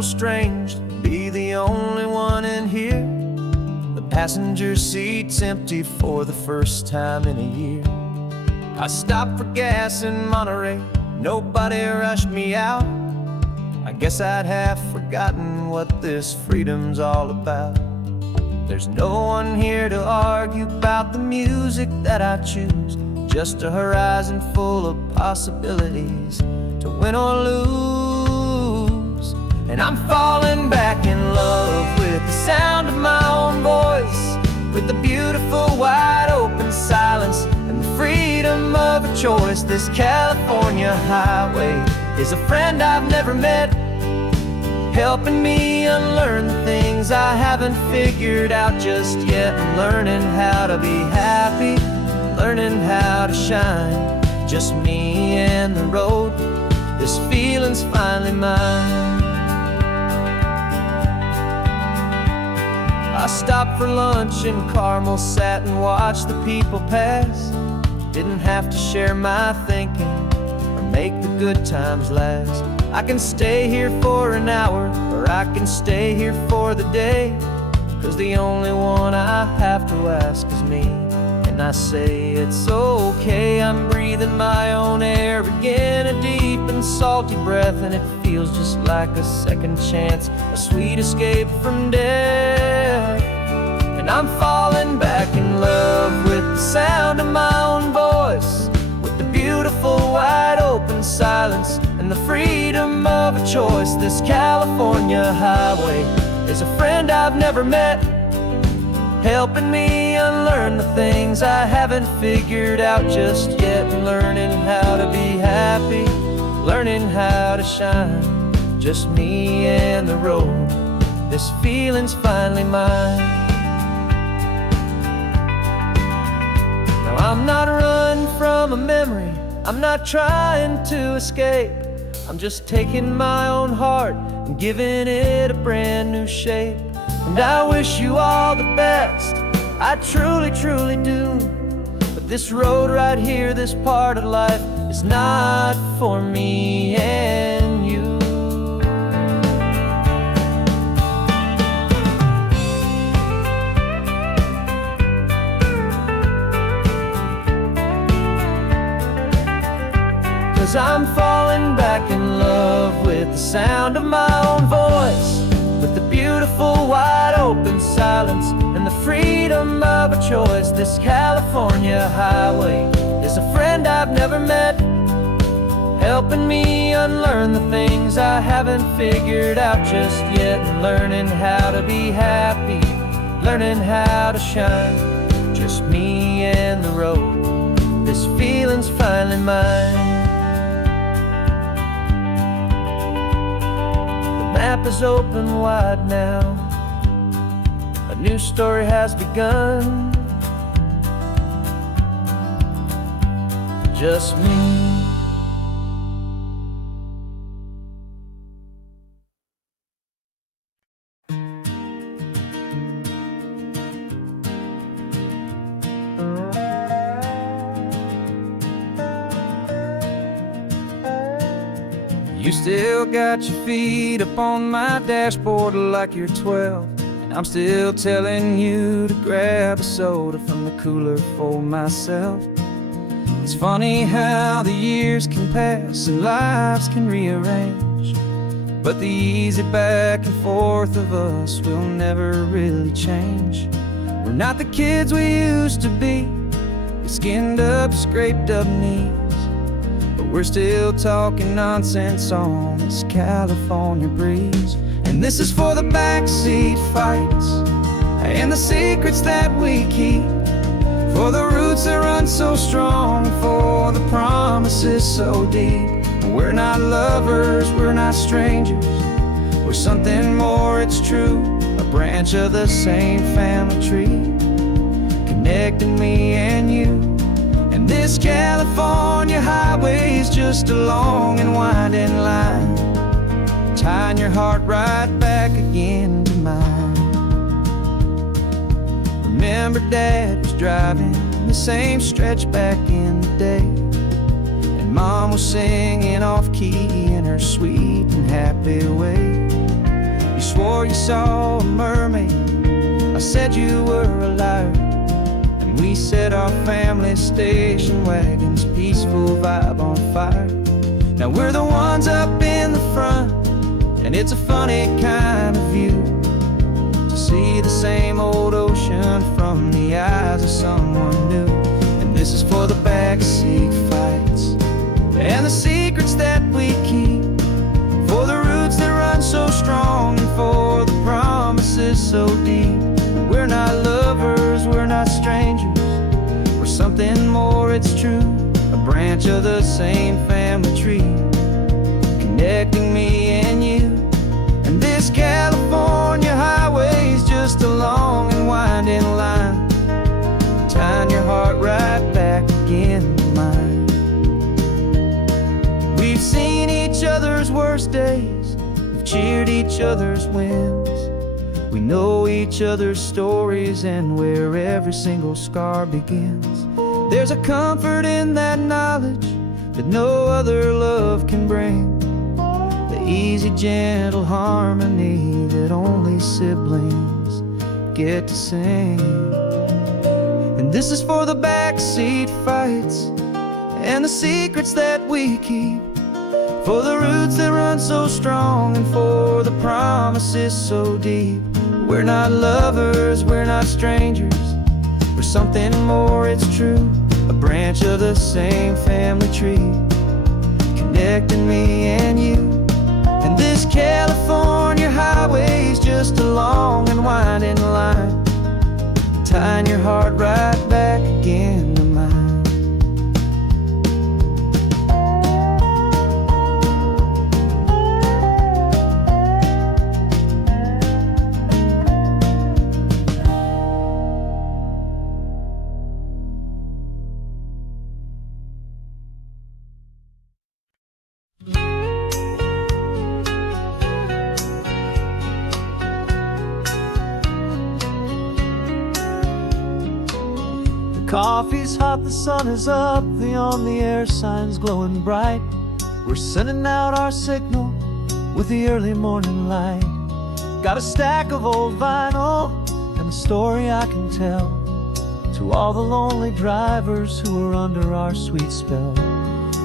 little strange to be the only one in here. The passenger seat's empty for the first time in a year. I stopped for gas in Monterey, nobody rushed me out. I guess I'd have forgotten what this freedom's all about. There's no one here to argue about the music that I choose, just a horizon full of possibilities to win or lose. And I'm falling back in love with the sound of my own voice, with the beautiful wide open silence and the freedom of a choice. This California highway is a friend I've never met, helping me unlearn the things I haven't figured out just yet. I'm learning how to be happy, learning how to shine, just me and the road. This feeling's finally mine. I stopped for lunch in Carmel, sat and watched the people pass. Didn't have to share my thinking or make the good times last. I can stay here for an hour, or I can stay here for the day, 'cause the only one I have to ask is me. And I say it's okay, I'm breathing my own air again, a deep and salty breath, and it feels just like a second chance, a sweet escape from death. And I'm falling back in love with the sound of my own voice, with the beautiful wide open silence and the freedom of a choice. This California highway is a friend I've never met, helping me unlearn the things I haven't figured out just yet. Learning how to be happy, learning how to shine, just me and the road. This feeling's finally mine. Now I'm not running from a memory, I'm not trying to escape. I'm just taking my own heart and giving it a brand new shape. And I wish you all the best, I truly, truly do. But this road right here, this part of life, is not for me and you. 'Cause I'm falling back in love with the sound of my own voice, with the beautiful wide open silence and the freedom of a choice. This California highway is a friend I've never met, helping me unlearn the things I haven't figured out just yet. And learning how to be happy, learning how to shine, just me and the road. This feeling's finally mine. The map is open wide now, a new story has begun, just me. You still got your feet up on my dashboard like you're 12, and I'm still telling you to grab a soda from the cooler for myself. It's funny how the years can pass and lives can rearrange, but the easy back and forth of us will never really change. We're not the kids we used to be, with skinned up, scraped up knees, but we're still talking nonsense on this California breeze. And this is for the backseat fights and the secrets that we keep, for the roots that run so strong, for the promises so deep. We're not lovers, we're not strangers, we're something more, it's true, a branch of the same family tree, connecting me and you. And this California highway is just a long and winding line, tying your heart right back again to mine. Remember Dad was driving the same stretch back in the day, and Mom was singing off key in her sweet and happy way. You swore you saw a mermaid, I said you were a liar. And we set our family station wagon's peaceful vibe on fire. Now we're the ones up in the front, and it's a funny kind of view to see the same old ocean from the eyes of someone new. And this is for the backseat fights and the secrets that we keep, for the roots that run so strong and for the promises so deep. We're not lovers, we're not strangers, we're something more, it's true. A branch of the same family tree, connecting me and you. And this California highway's just a long and winding line, tying your heart right back again to mine. We've seen each other's worst days, we've cheered each other's wins. We know each other's stories and where every single scar begins. There's a comfort in that knowledge that no other love can bring, the easy, gentle harmony that only siblings get to sing. And this is for the backseat fights and the secrets that we keep, for the roots that run so strong and for the promises so deep. We're not lovers, we're not strangers, we're something more, it's true. A branch of the same family tree, connecting me and you. And this California highway's just a long and winding line, tying your heart right back again to mine. Coffee's hot, the sun is up, the on-the-air sign's glowing bright. We're sending out our signal with the early morning light. Got a stack of old vinyl and a story I can tell to all the lonely drivers who are under our sweet spell.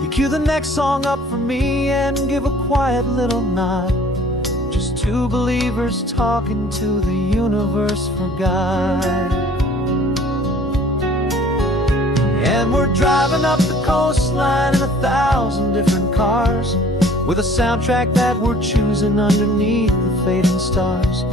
You cue the next song up for me and give a quiet little nod, just two believers talking to the universe for God. And we're driving up the coastline in 1,000 different cars, with a soundtrack that we're choosing underneath the fading stars.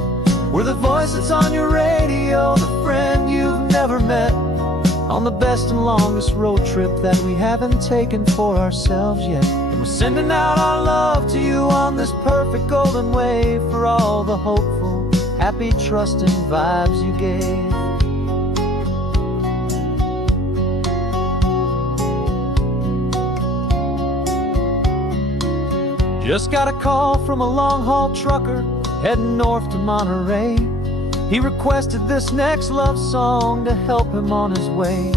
We're the voice that's on your radio, the friend you've never met, on the best and longest road trip that we haven't taken for ourselves yet. And we're sending out our love to you on this perfect golden wave, for all the hopeful, happy, trusting vibes you gave. Just got a call from a long-haul trucker heading north to Monterey. He requested this next love song to help him on his way.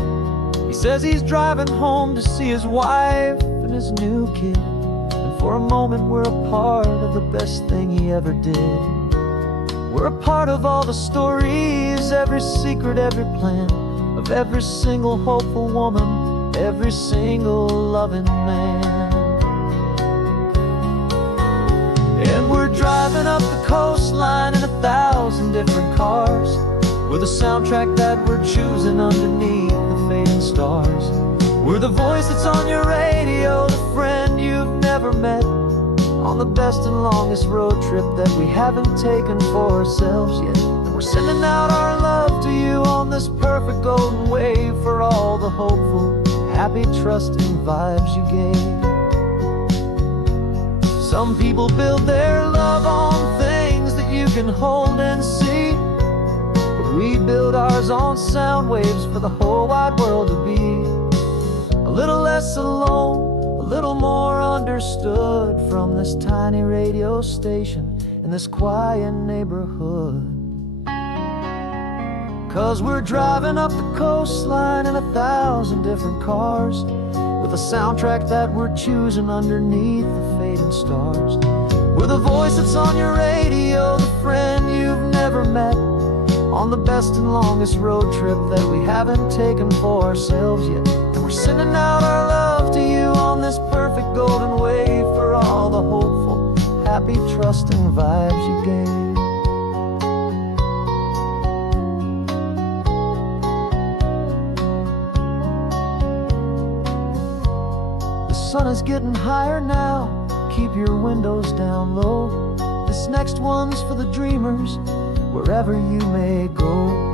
He says he's driving home to see his wife and his new kid, and for a moment we're a part of the best thing he ever did. We're a part of all the stories, every secret, every plan, of every single hopeful woman, every single loving man. And we're driving up the coastline in 1,000 different cars, with a soundtrack that we're choosing underneath the fading stars. We're the voice that's on your radio, the friend you've never met, on the best and longest road trip that we haven't taken for ourselves yet. And we're sending out our love to you on this perfect golden wave, for all the hopeful, happy, trusting vibes you gave. Some people build their love on things that you can hold and see, but we build ours on sound waves for the whole wide world to be a little less alone, a little more understood, from this tiny radio station in this quiet neighborhood. 'Cause we're driving up the coastline in 1,000 different cars, with a soundtrack that we're choosing underneath the fading stars. We're the voice that's on your radio, the ever met, on the best and longest road trip that we haven't taken for ourselves yet. And we're sending out our love to you on this perfect golden way, for all the hopeful, happy, trusting vibes you gave. The sun is getting higher now, keep your windows down low. This next one's for the dreamers, wherever you may go.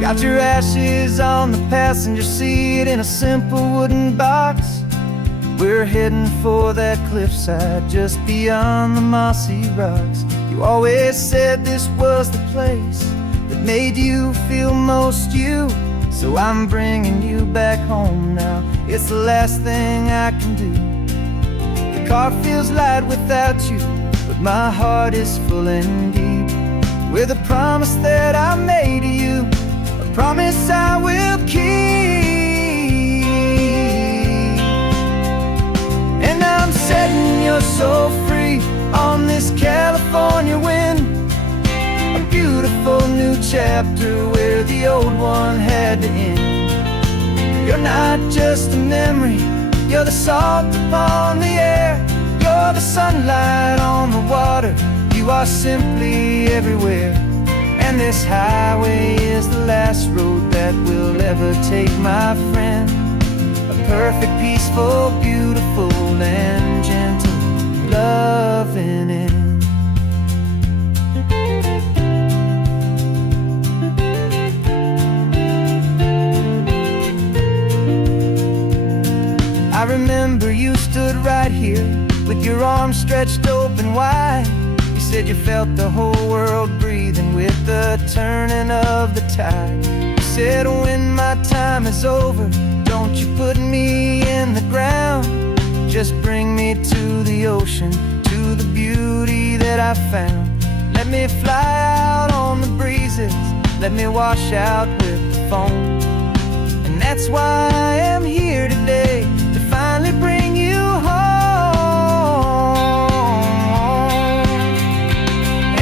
Got your ashes on the passenger seat in a simple wooden box. We're heading for that cliffside just beyond the mossy rocks. You always said this was the place that made you feel most you, so I'm bringing you back home now. It's the last thing I can do. The car feels light without you, but my heart is full and deep with a promise that I made to you, a promise I will keep. And I'm setting you so free on this California wind, a beautiful new chapter where the old one had to end. You're not just a memory, you're the salt upon the air, you're the sunlight on the water, you are simply everywhere. And this highway is the last road that we'll ever take, my friend. A perfect, peaceful, beautiful, and gentle loving end. I remember you stood right here with your arms stretched open wide. You said you felt the whole world breathing with the turning of the tide. You said when my time is over, don't you put me in the ground, just bring me to the ocean, to the beauty that I found. Let me fly out on the breezes, let me wash out with the foam. And that's why I am here today, to finally bring you home.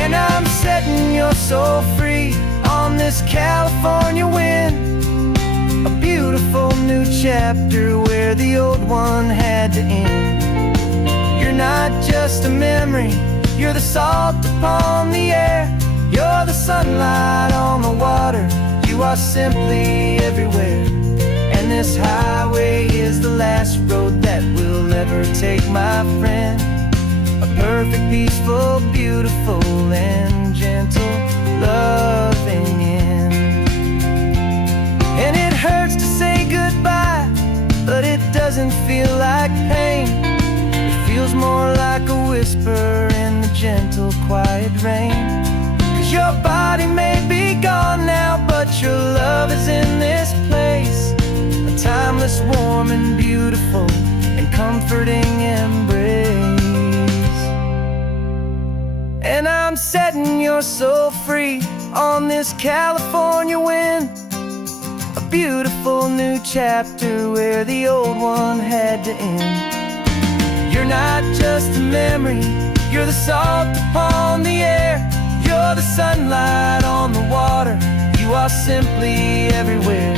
And I'm setting you so free on this California wind, a beautiful new chapter where the old one had to end. You're not just a memory, you're the salt upon the air, you're the sunlight on the water, you are simply everywhere. And this highway is the last road that we'll ever take, my friend. A perfect, peaceful, beautiful, and gentle loving end. And it hurts to say goodbye, but it doesn't feel like pain. It feels more like a whisper in the gentle, quiet rain. 'Cause your body may be gone now, but your love is in this place, a timeless, warm, and beautiful, and comforting embrace. And I'm setting you so free on this California wind, a beautiful new chapter where the old one had to end. You're not just a memory, you're the salt upon the air, you're the sunlight on the water, you are simply everywhere.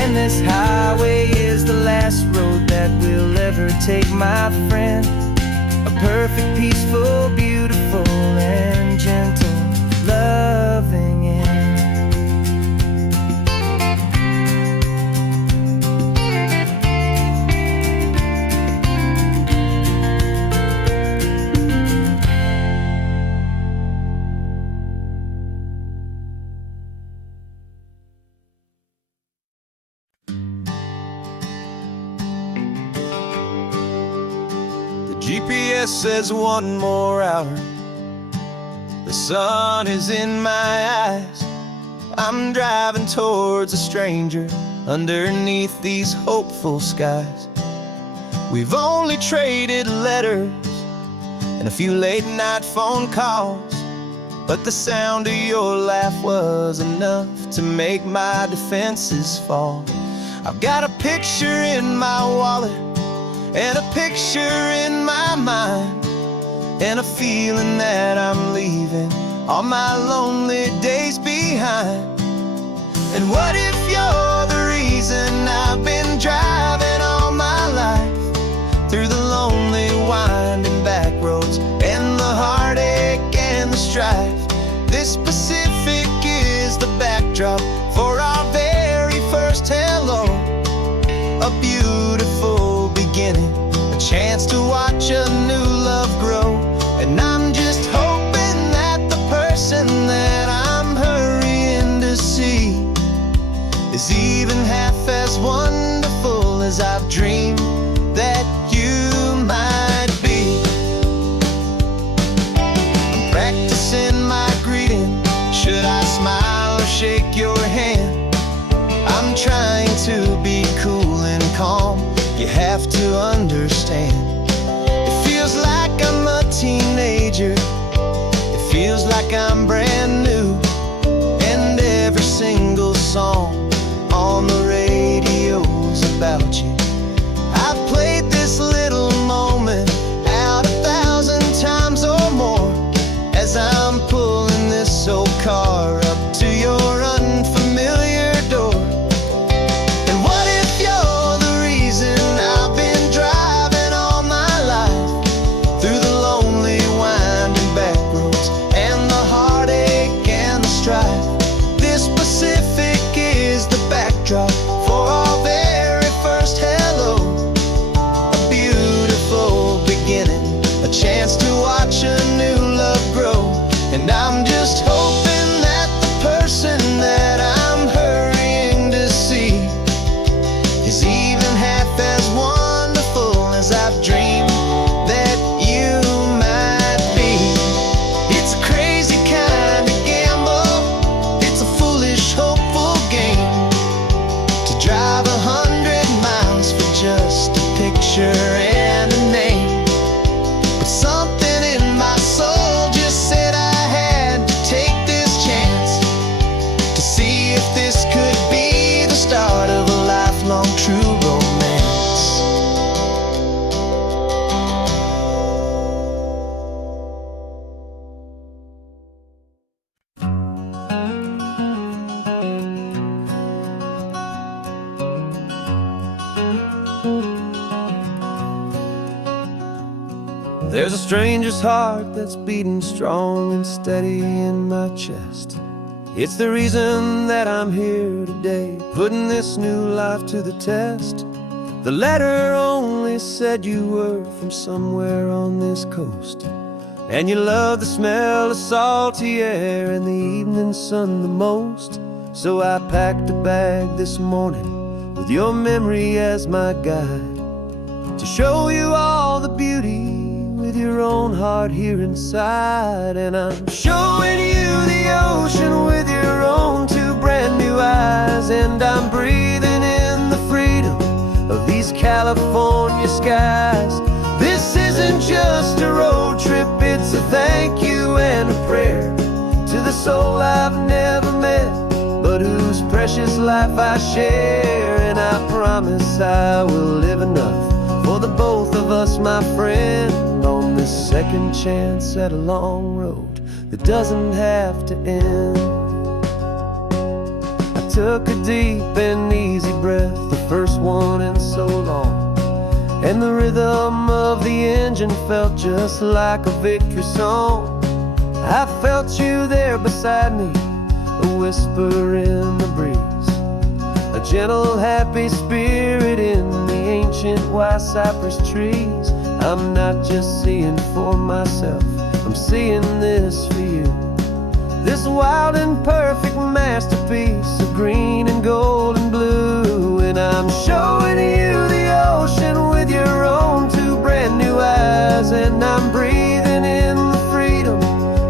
And this highway is the last road that we'll ever take, my friend. A perfect, peaceful, beautiful, and gentle loving end. GPS says one more hour. The sun is in my eyes. I'm driving towards a stranger underneath these hopeful skies. We've only traded letters and a few late night phone calls, but the sound of your laugh was enough to make my defenses fall. I've got a picture in my wallet and a picture in my mind, and a feeling that I'm leaving all my lonely days behind. And what if you're the reason I've been driving all my life through the lonely winding back roads and the heartache and the strife? This Pacific is the backdrop for our very first hello, a beautiful beginning, a chance to watch a new love grow. And I'm just hoping that the person that I'm hurrying to see is even half as wonderful as I've dreamed that you might be. I'm practicing my greeting. Should I smile or shake your hand? I'm trying to be cool and calm. You have to understand. It feels like I'm a teenager. It feels like I'm brand new. And every single song on the radio's about you. I've played this little moment out 1,000 times or more as I'm pulling this old car up to your unfamiliar door. And what if you're the reason I've been driving all my life through the lonely winding back roads and the heartache and the strife? This Pacific is the backdrop for our very first hello, a beautiful beginning, a chance to watch a new love grow. And I'm just hoping that the person that I'm hurrying to see is even half as wonderful as I've dreamed that you might be. It's a crazy kind of gamble, it's a foolish, hopeful game, to drive 100 miles for just a picture and a name. But something in my soul just said I had to take this chance to see if this could be the start of a lifelong true romance. There's a stranger's heart that's beating strong and steady in my chest. It's the reason that I'm here today, putting this new life to the test. The letter only said you were from somewhere on this coast, and you love the smell of salty air and the evening sun the most. So I packed a bag this morning with your memory as my guide, to show you all the beauty with your own heart here inside. And I'm showing you the ocean with your own two brand new eyes, and I'm breathing in the freedom of these California skies. This isn't just a road trip, it's a thank you and a prayer to the soul I've never met, but whose precious life I share. And I promise I will live enough for the both of us, my friend, on this second chance at a long road that doesn't have to end. I took a deep and easy breath, the first one in so long, and the rhythm of the engine felt just like a victory song. I felt you there beside me, a whisper in the breeze, a gentle happy spirit in the ancient white cypress trees. I'm not just seeing for myself, I'm seeing this for you, this wild and perfect masterpiece of green and gold and blue. And I'm showing you the ocean with your own two brand new eyes, and I'm breathing in the freedom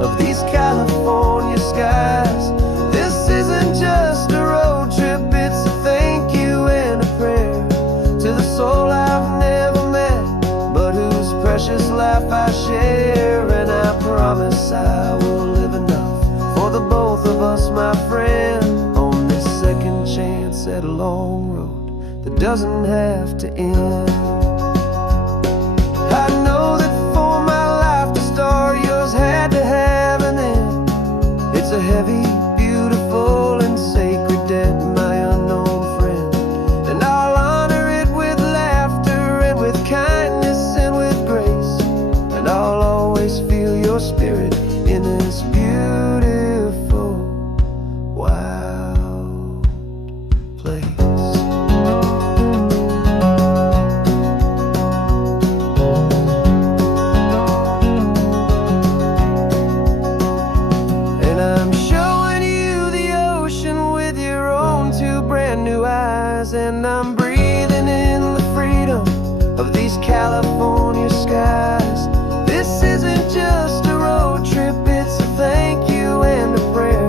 of these California skies. This isn't just a road trip, it's a thank you and a prayer to the soul I've never met, doesn't have to end. I know that for my life to start, yours had to have an end. It's a heavy, beautiful, and sacred debt, my unknown friend. And I'll honor it with laughter and with kindness and with grace. And I'll always feel your spirit in this beautiful, wild place. And I'm showing you the ocean with your own two brand new eyes. And I'm breathing in the freedom of these California skies. This isn't just a road trip, it's a thank you and a prayer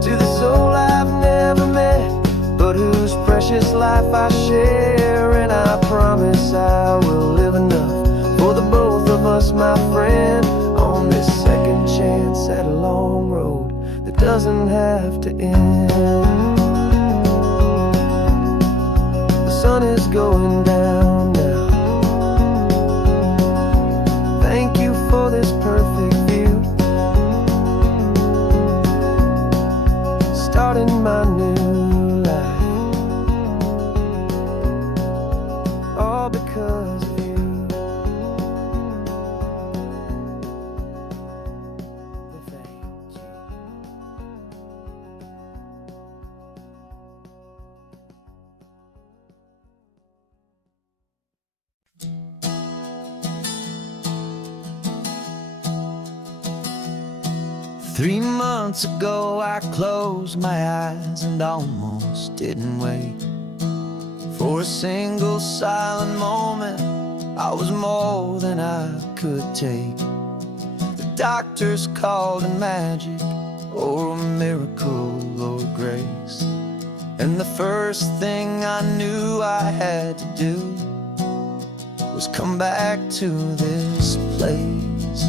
to the soul I've never met, but whose precious life I share. And I promise I will live enough for the both of us, my friend, on this second chance at a long road that doesn't have to end. The sun is going down now. Thank you for this perfect view, starting my new life, all because of you. Thank you. 3 months ago I closed my eyes and almost didn't wake. For a single silent moment I was more than I could take. The doctors called it magic, or a miracle, or grace. And the first thing I knew I had to do was come back to this place,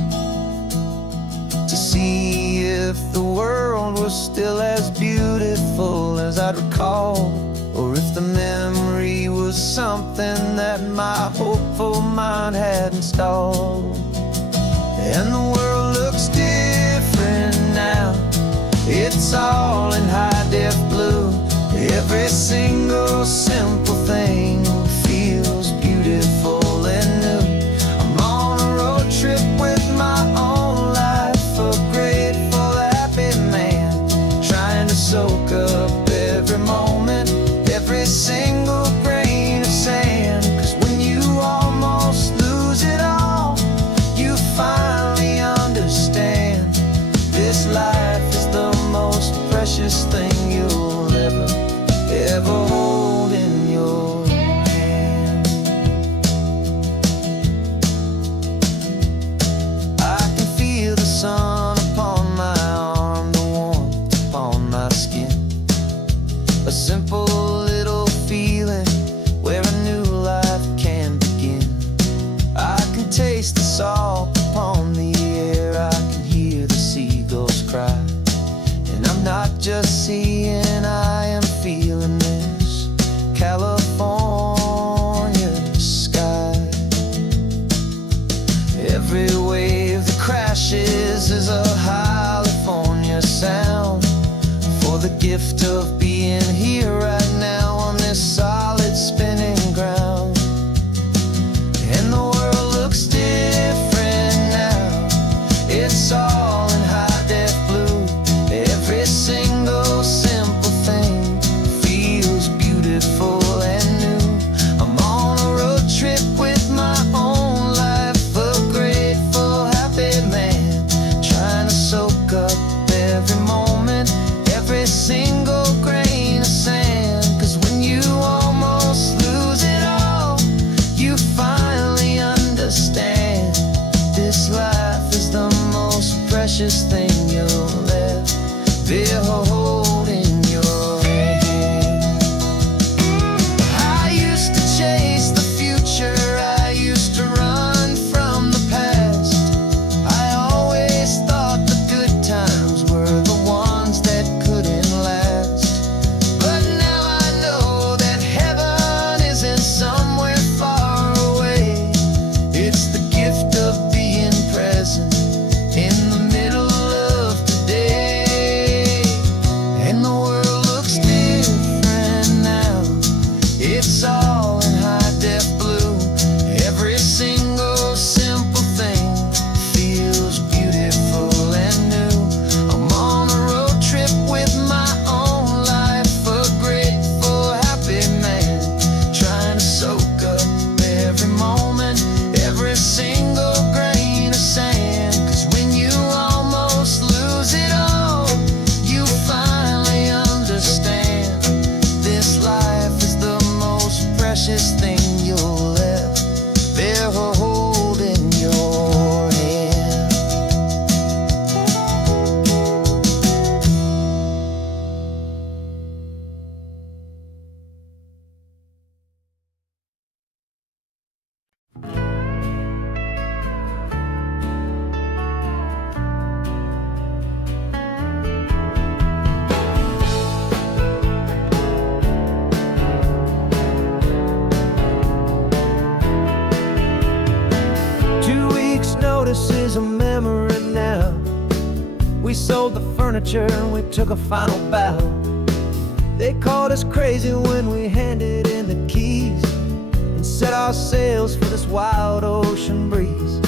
to see if the world was still as beautiful as I'd recall, or if the memory was something that my hopeful mind had installed. And the world looks different now, it's all in high-def blue. Every single simple thing feels beautiful and new. I'm on a road trip with my own life, a grateful, happy man, trying to soak up every moment, every single grain of sand. 'Cause when you almost lose it all, you finally understand this life is the most precious thing you'll ever hold in your hand. I can feel the sun upon my arm, the warmth upon my skin, a simple little feeling where a new life can begin. I can taste the salt upon the air, I can hear the seagulls cry. And I'm not just seeing, I am feeling this California sky. Every wave that crashes is a California sound, for the gift of being here right now on this solid spinning ground. And the world looks different now, it's all in high-def blue. Every single simple thing feels beautiful and new. I'm on a road trip with my own life, a grateful, happy man, trying to soak up every moment, every single grain of sand. 'Cause when you almost lose it all, you finally understand this life is the most precious thing you'll ever behold in your hand. I used to chase the future, I used to run from the past. I always thought the good times were the ones that couldn't last. But now I know that heaven is notice is a memory now. We sold the furniture and we took a final bow. They called us crazy when we handed in the keys and set our sails for this wild ocean breeze.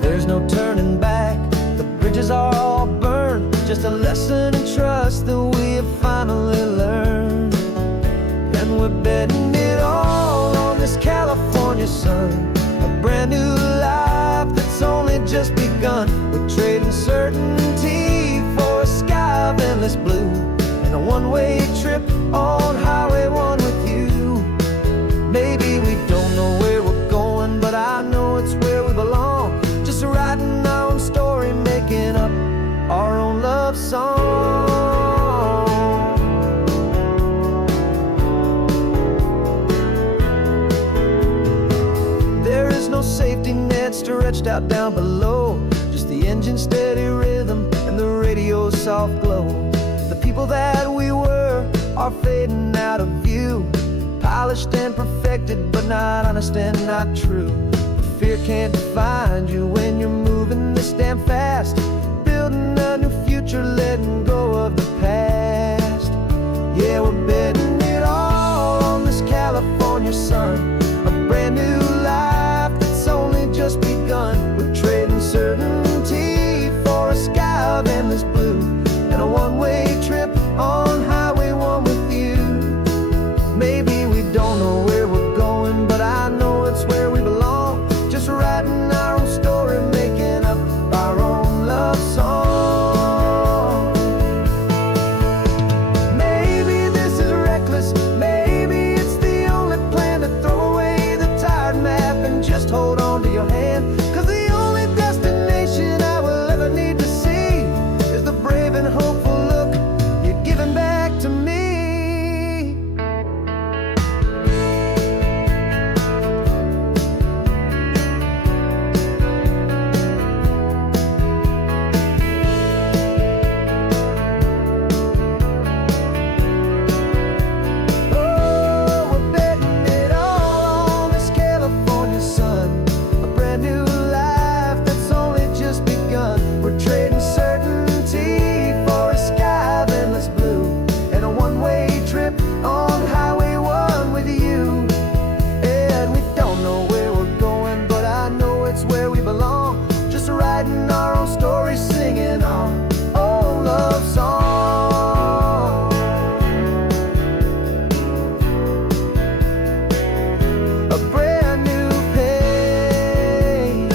There's no turning back, the bridges are all burned, just a lesson in trust that we have finally learned. And we're betting it all on this California sun, a brand new life that's only just begun. We're trading certainty for a sky of endless blue and a one-way trip on Highway 1 with you. Maybe we don't know where we're going, but I know it's where we belong. Just writing our own story, making up our own love song. There is no safety net stretched out down below, just the engine's steady rhythm and the radio's soft glow. The people that we were are fading out of view, polished and perfected, but not honest and not true. Fear can't find you when you're moving this damn fast, building a new future, letting go of the past. Yeah, we're betting it all on this California sun, a brand new life that's only just begun. We're trading certainty for a sky of endless blue and a one-way trip on Highway 1 with you. Maybe we don't know where we're going, but I know it's where we belong. Just writing our own story, making up our own love song. Maybe this is reckless, maybe it's the only plan to throw away the tired map and just hold on to your hand. 'Cause the only destination I will ever need to see is the brave and hopeful look you're giving back to me. Writing our own story, singing our own love song. A brand new page,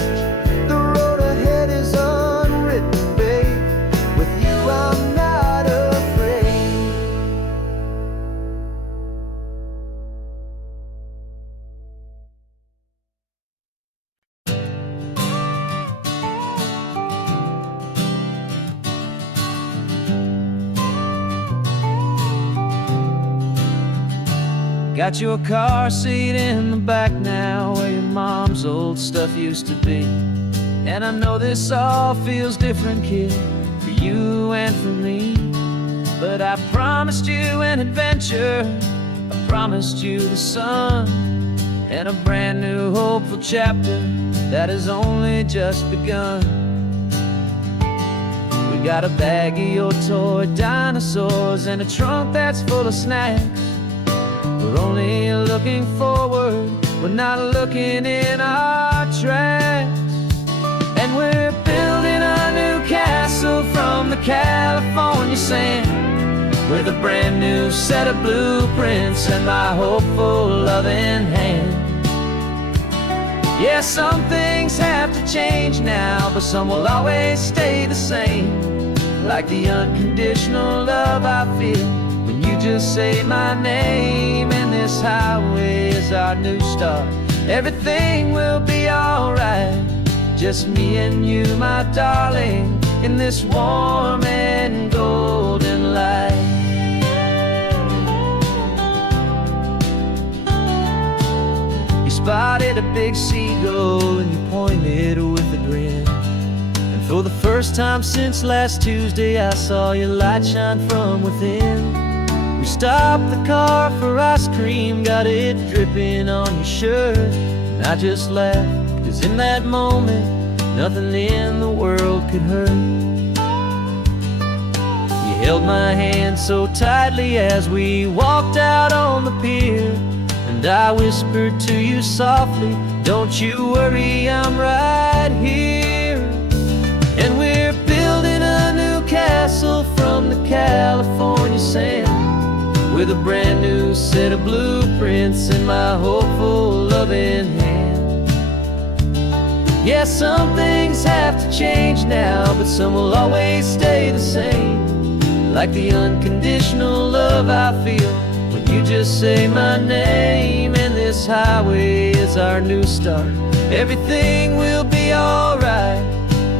the road ahead is unwritten, babe. With you I'm not afraid. Got your car seat in the back now, where your mom's old stuff used to be. And I know this all feels different, kid, for you and for me. But I promised you an adventure, I promised you the sun, and a brand new hopeful chapter that has only just begun. We got a bag of your toy dinosaurs and a trunk that's full of snacks. We're only looking forward, we're not looking in our tracks. And we're building a new castle from the California sand, with a brand new set of blueprints and my hopeful loving hand. Yeah, some things have to change now, but some will always stay the same. Like the unconditional love I feel when you just say my name. And this highway is our new start, everything will be alright. Just me and you, my darling, in this warm and golden light. You spotted a big seagull and you pointed with a grin. And for the first time since last Tuesday, I saw your light shine from within. We stopped the car for ice cream, got it dripping on your shirt. And I just laughed, 'cause in that moment nothing in the world could hurt. You held my hand so tightly as we walked out on the pier, and I whispered to you softly, don't you worry, I'm right here. And we're building a new castle from the California sand, with a brand new set of blueprints in my hopeful, loving hand. Yeah, some things have to change now, but some will always stay the same, like the unconditional love I feel when you just say my name. And this highway is our new start. Everything will be alright,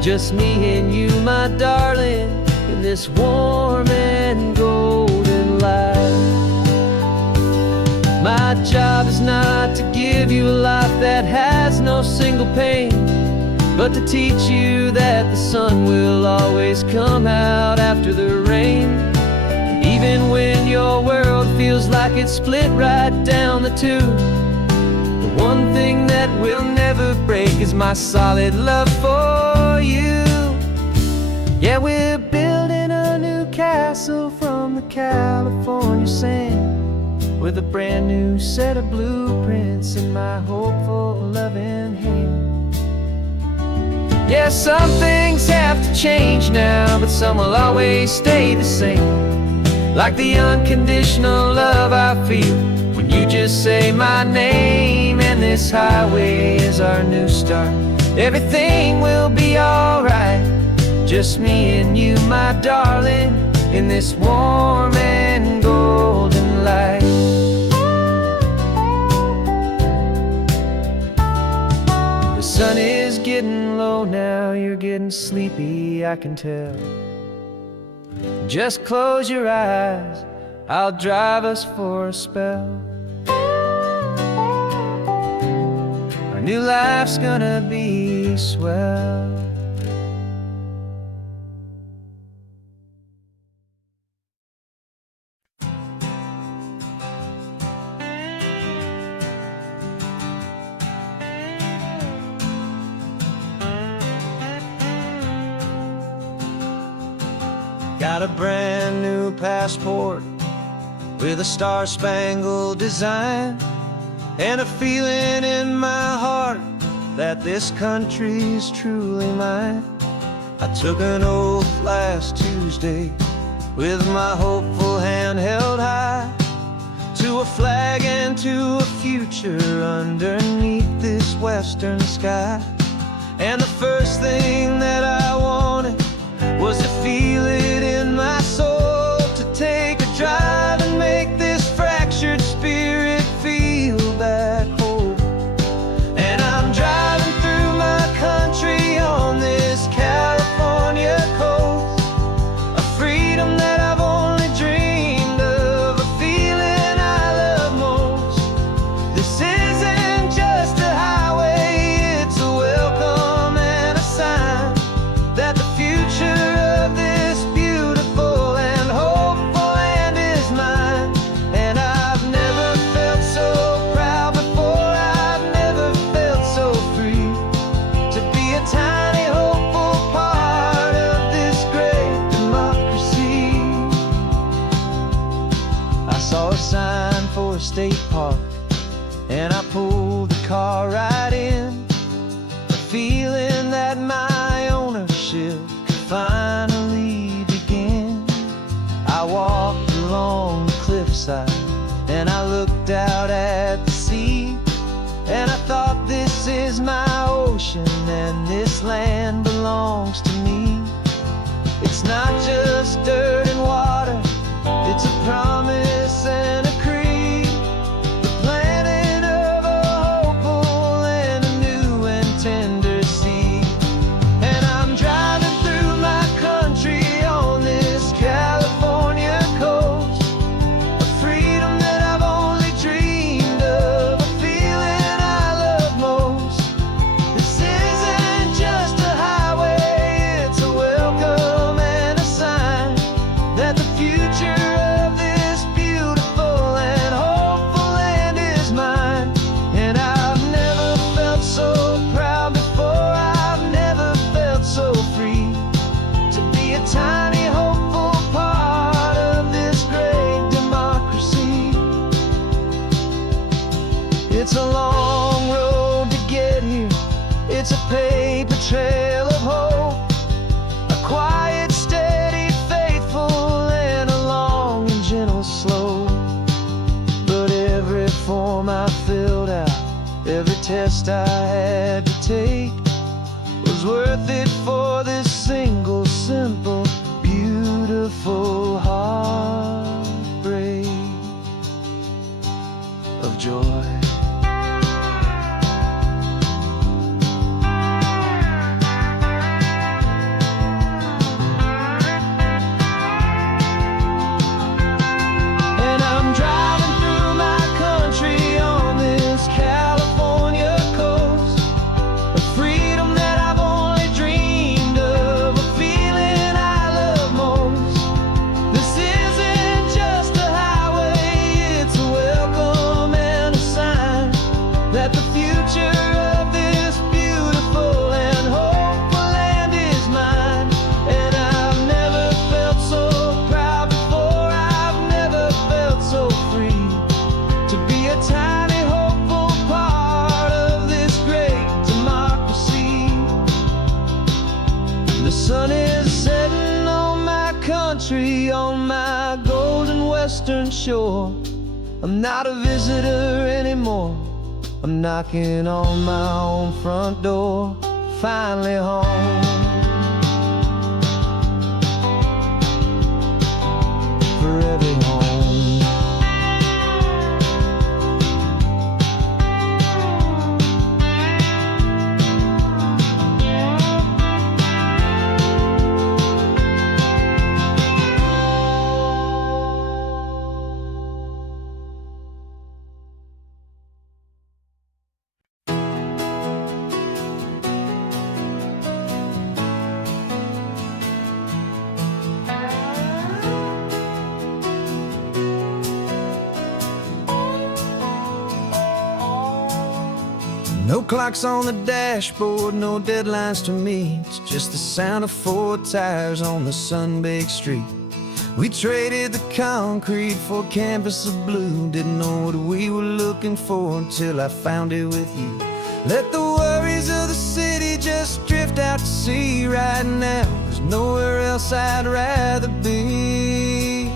just me and you, my darling, in this warm and golden light. My job is not to give you a life that has no single pain, but to teach you that the sun will always come out after the rain. And even when your world feels like it's split right down the two, the one thing that will never break is my solid love for you. Yeah, we're building a new castle from the California sand, with a brand new set of blueprints in my hopeful, loving hand. Yeah, some things have to change now, but some will always stay the same, like the unconditional love I feel when you just say my name. And this highway is our new start. Everything will be alright, just me and you, my darling, in this warm and golden light. The sun is getting low now, you're getting sleepy, I can tell. Just close your eyes, I'll drive us for a spell. Our new life's gonna be swell. Got a brand new passport with a star-spangled design, and a feeling in my heart that this country's truly mine. I took an oath last Tuesday with my hopeful hand held high, to a flag and to a future underneath this western sky. And the first thing that I wanted was to feel it in my soul, to take a drive and make this fractured spirit feel back home. And I'm driving through my country on this California coast, a freedom that I've only dreamed of, a feeling I love most. This isn't just a highway, it's a welcome and a sign that the future of this beautiful and hopeful land is mine. And I've never felt so proud before, I've never felt so free, to be a tiny hopeful part of this great democracy. I saw a sign for a state park, and I pulled the car right in, the feeling that my ownership finally begin. I walked along the cliffside and I looked out at the sea, and I thought, this is my ocean and this land belongs to me. It's not just dirt and water, it's a promise and a creed, the planting of a hopeful and a new and tender seed. And I'm driving through my country on this California coast, a freedom that I've only dreamed of, a feeling I love most. This isn't just a highway, it's a welcome and a sign cost I had to take was worth it for this single, simple, beautiful heartbreak of joy. On my golden western shore, I'm not a visitor anymore. I'm knocking on my own front door, finally home. For every home. No clocks on the dashboard, no deadlines to meet. It's just the sound of 4 tires on the sun-baked street. We traded the concrete for a canvas of blue. Didn't know what we were looking for until I found it with you. Let the worries of the city just drift out to sea right now. There's nowhere else I'd rather be.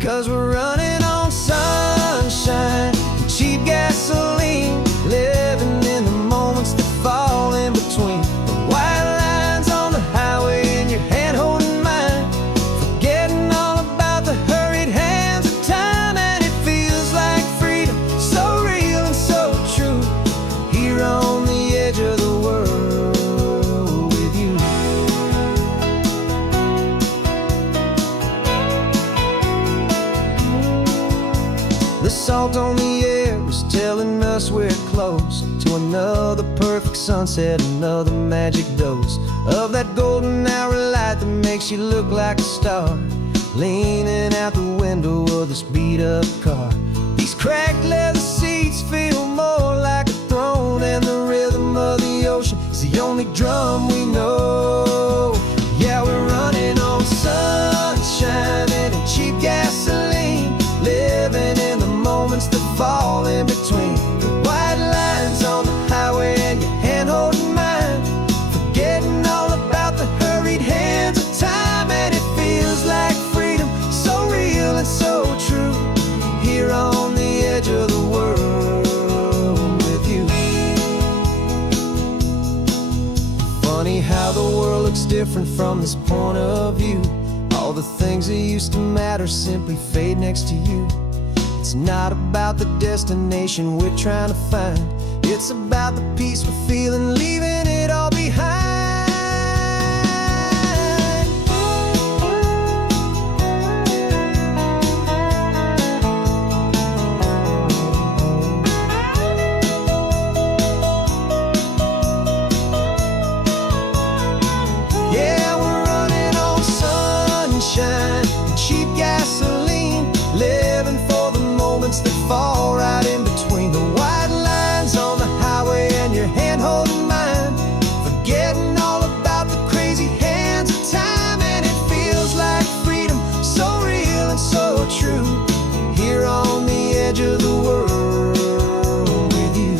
'Cause we're running on sunshine and cheap gasoline, living in the moments that fall in between the white lines on the highway and your hand holding mine, forgetting all about the hurried hands of time. And it feels like freedom, so real and so true, here on the edge of the world with you. The salt on the air is telling us we're close to another perfect sunset, another magic dose of that golden hour light that makes you look like a star, leaning out the window of this beat-up car. These cracked leather seats feel more like a throne, and the rhythm of the ocean is the only drum we know. Yeah, we're running on sunshine and cheap gasoline, living in the moments that fall in between the white lines on the highway and your hand holding mine, forgetting all about the hurried hands of time. And it feels like freedom, so real and so true, here on the edge of the world with you. Funny how the world looks different from this point of view. All the things that used to matter simply fade next to you. It's not about the destination we're trying to find, it's about the peace we're feeling, leaving it all behind. Yeah, we're running on sunshine and cheap gasoline, living for the moments that fall right in between the white lines on the highway and your hand holding mine, forgetting all about the crazy hands of time. And it feels like freedom, so real and so true, here on the edge of the world with you.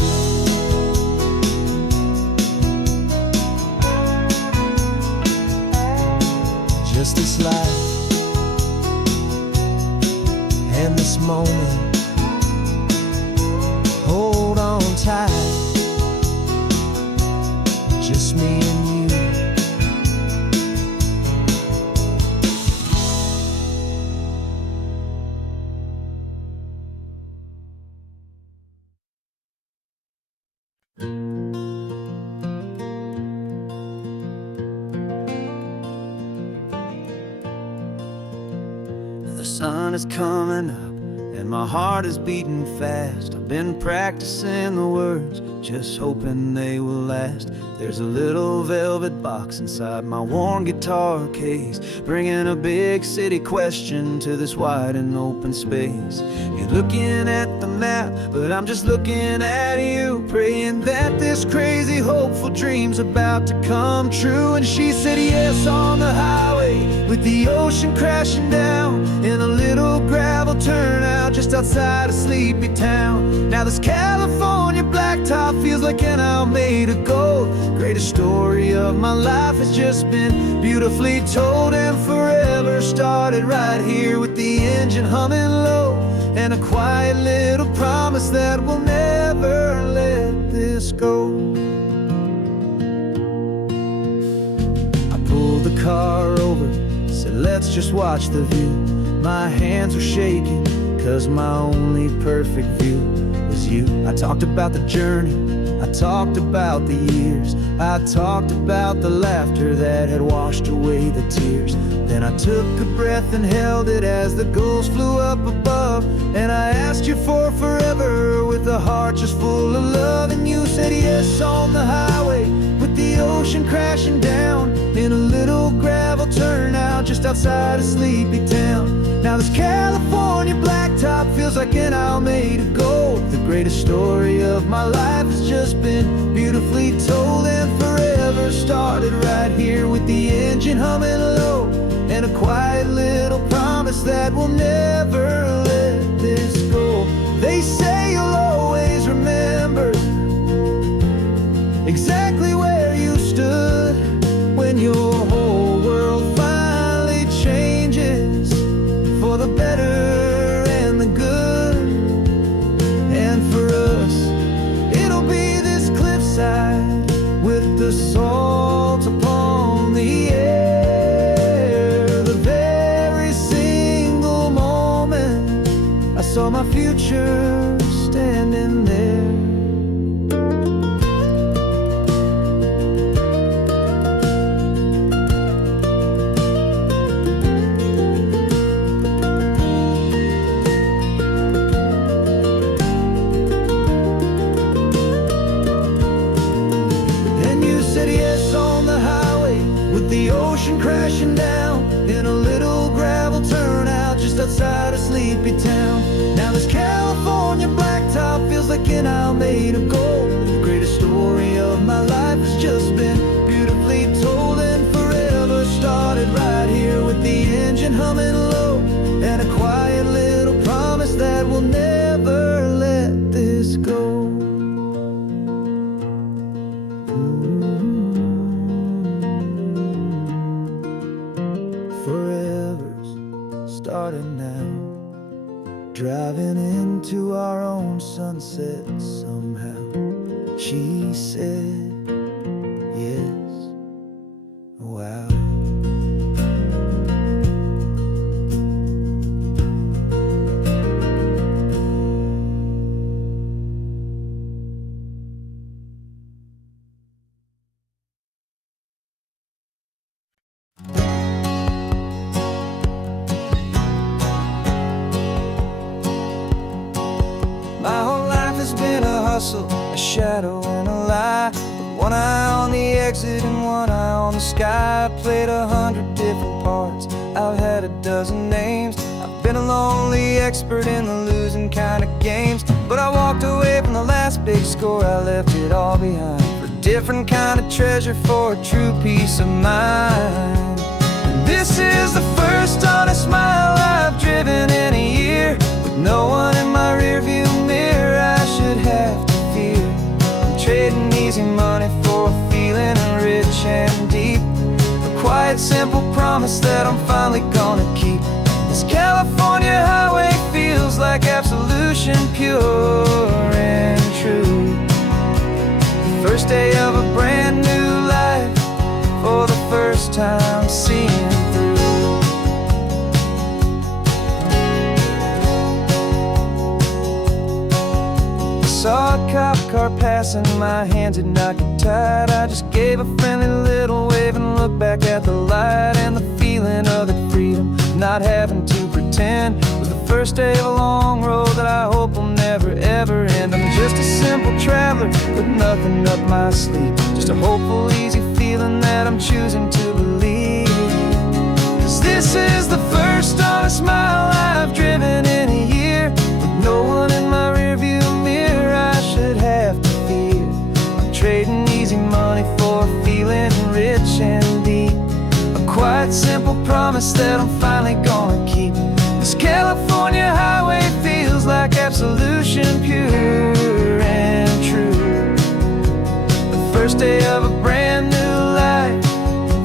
Just this life and this moment, hold on tight, just me and you. The sun is coming up and my heart is beating fast. I've been practicing the words, just hoping they will last. There's a little velvet box inside my worn guitar case, bringing a big city question to this wide and open space. You're looking at the map, but I'm just looking at you, praying that this crazy hopeful dream's about to come true. And she said yes on the highway, with the ocean crashing down in a little gravel turnout just outside a sleepy town. Now this California blacktop feels like an isle made of gold. Greatest story of my life has just been beautifully told, and forever started right here with the engine humming low, and a quiet little promise that we'll never let this go. I pulled the car over, said let's just watch the view. My hands were shaking, cause my only perfect view was you. I talked about the journey, I talked about the years, I talked about the laughter that had washed away the tears. Then I took a breath and held it as the gulls flew up above, and I asked you for forever with a heart just full of love. And you said yes on the highway, with the ocean crashing down in a little gravel turnout just outside a sleepy town. Now this California blacktop feels like an isle made of gold. The greatest story of my life has just been beautifully told, and forever started right here with the engine humming low, and a quiet little promise that we'll never let this go. They say you'll always remember exactly where you stood when your whole world finally changes for the better and the good. And for us, it'll be this cliffside with the salt upon the air. The very single moment I saw my future standing there. The ocean crashing down in a little gravel turnout just outside a sleepy town. Now this California blacktop feels like an isle made of gold. The greatest story of my life has just been beautifully told, and forever started right here with the engine humming low, and a quiet little promise that we'll never let this go. Forever's started now, driving into our own sunset somehow. She said yes, wow. My whole life has been a hustle, a shadow and a lie, with one eye on the exit and one eye on the sky. I played 100 different parts, I've had a dozen names. I've been a lonely expert in the losing kind of games, but I walked away from the last big score, I left it all behind for a different kind of treasure, for a true peace of mind. And this is the first honest mile I've driven in a year, with no one in my rearview mirror I should have to fear. I'm trading easy money for a feeling rich and deep, a quiet simple promise that I'm finally gonna keep. This California highway feels like absolution, pure and true. The first day of a brand new first time seeing through. Saw a cop car passing, my hands had not got tied. I just gave a friendly little wave and looked back at the light. And the feeling of the freedom, not having to pretend, was the first day of a long road that I hope will never ever end. I'm just a simple traveler with nothing up my sleeve, just a hopeful, easy feeling that I'm choosing to believe. 'Cause this is the first honest mile I've driven in a year, with no one in my rearview mirror I should have to fear. I'm trading easy money for feeling rich and deep, a quiet, simple promise that I'm finally gonna keep. This California highway feels like absolution, pure and true. The first day of a brand new life,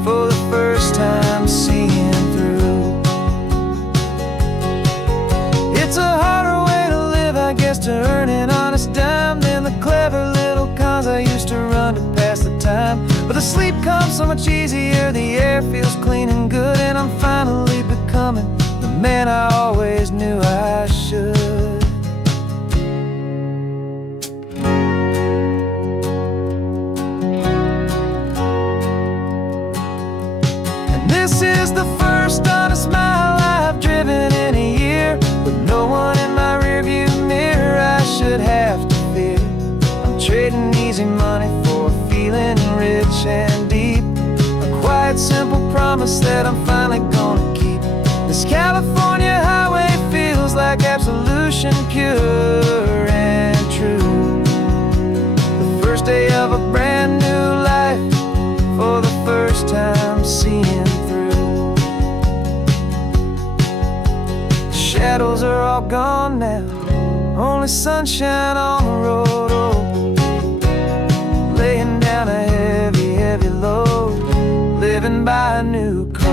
for the first time seeing through. It's a harder way to live, I guess, to earn an honest dime than the clever little cons I used to run to pass the time. But the sleep comes so much easier, the air feels clean and good, and I'm finally becoming the man I always knew I should. And this is the first honest mile I've driven in a year, with no one in my rearview mirror I should have to fear. I'm trading easy money for feeling rich and deep, a quiet, simple promise that I'm finally gonna keep. This California highway feels like absolution, pure and true. The first day of a brand new life, for the first time seeing through. The shadows are all gone now, only sunshine on the road. Oh, laying down a heavy, heavy load, living by a new code.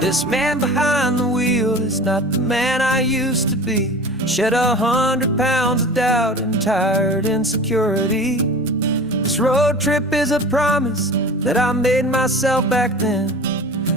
This man behind the wheel is not the man I used to be. Shed 100 pounds of doubt and tired insecurity. This road trip is a promise that I made myself back then,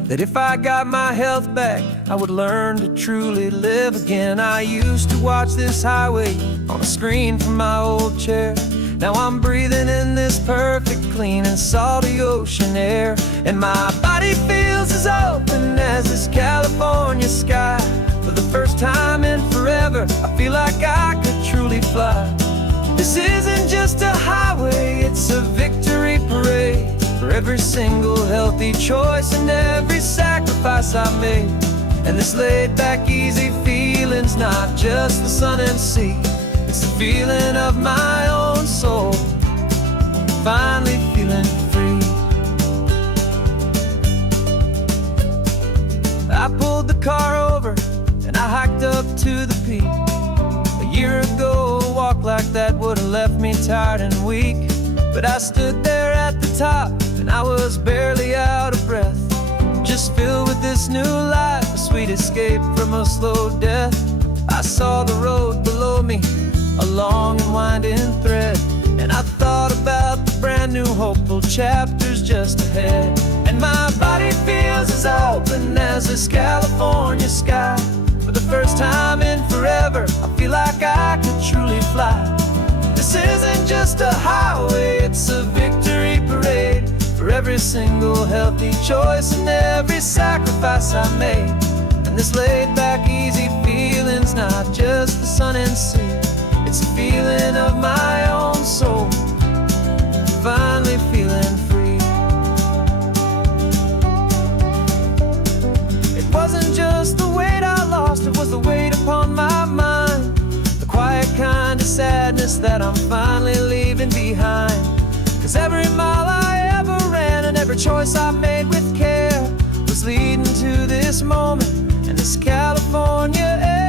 that if I got my health back, I would learn to truly live again. I used to watch this highway on a screen from my old chair. Now I'm breathing in this perfect, clean and salty ocean air, and my body feels as open as this California sky. For the first time in forever, I feel like I could truly fly. This isn't just a highway, it's a victory parade, for every single healthy choice and every sacrifice I made. And this laid back, easy feeling's not just the sun and sea, it's the feeling of my own soul, finally feeling free. I pulled the car over and I hiked up to the peak. A year ago, a walk like that would have left me tired and weak, but I stood there at the top and I was barely out of breath, just filled with this new life, a sweet escape from a slow death. I saw the road below me, a long and winding thread, and I thought about the brand new hopeful chapters just ahead. And my body feels as open as this California sky. For the first time in forever, I feel like I could truly fly. This isn't just a highway, it's a victory parade, for every single healthy choice and every sacrifice I made. And this laid back, easy feeling's not just the sun and sea, it's a feeling of my own soul, finally feeling free. It wasn't just the weight I lost, it was the weight upon my mind, the quiet kind of sadness that I'm finally leaving behind. 'Cause every mile I ever ran and every choice I made with care was leading to this moment and this California air.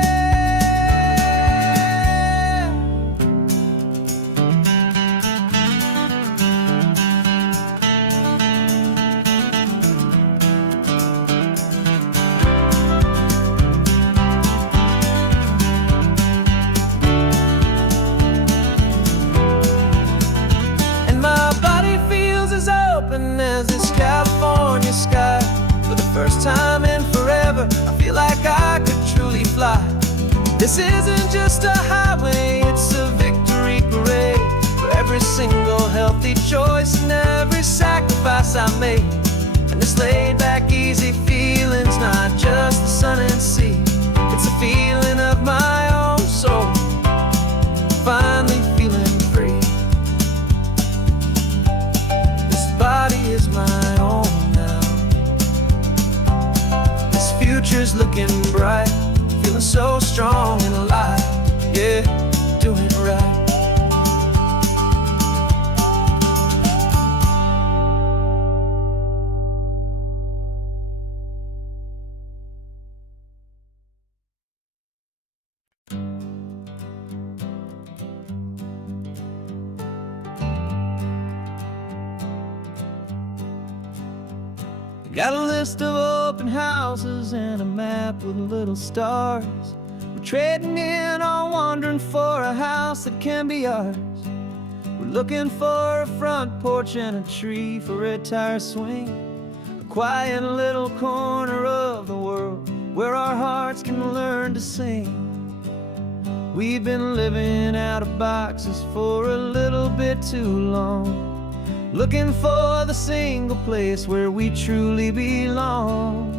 time and forever. I feel like I could truly fly. This isn't just a highway, it's a victory parade for every single healthy choice and every sacrifice I made. And this laid back, easy feeling's not just the sun and sea, it's a feeling of my own soul, finally feeling free. This body is my own now. This future's looking bright, feeling so strong and alive. Yeah, doing it right. Got a list of open houses and a map with little stars. We're trading in on wandering for a house that can be ours. We're looking for a front porch and a tree for a tire swing, a quiet little corner of the world where our hearts can learn to sing. We've been living out of boxes for a little bit too long, looking for the single place where we truly belong.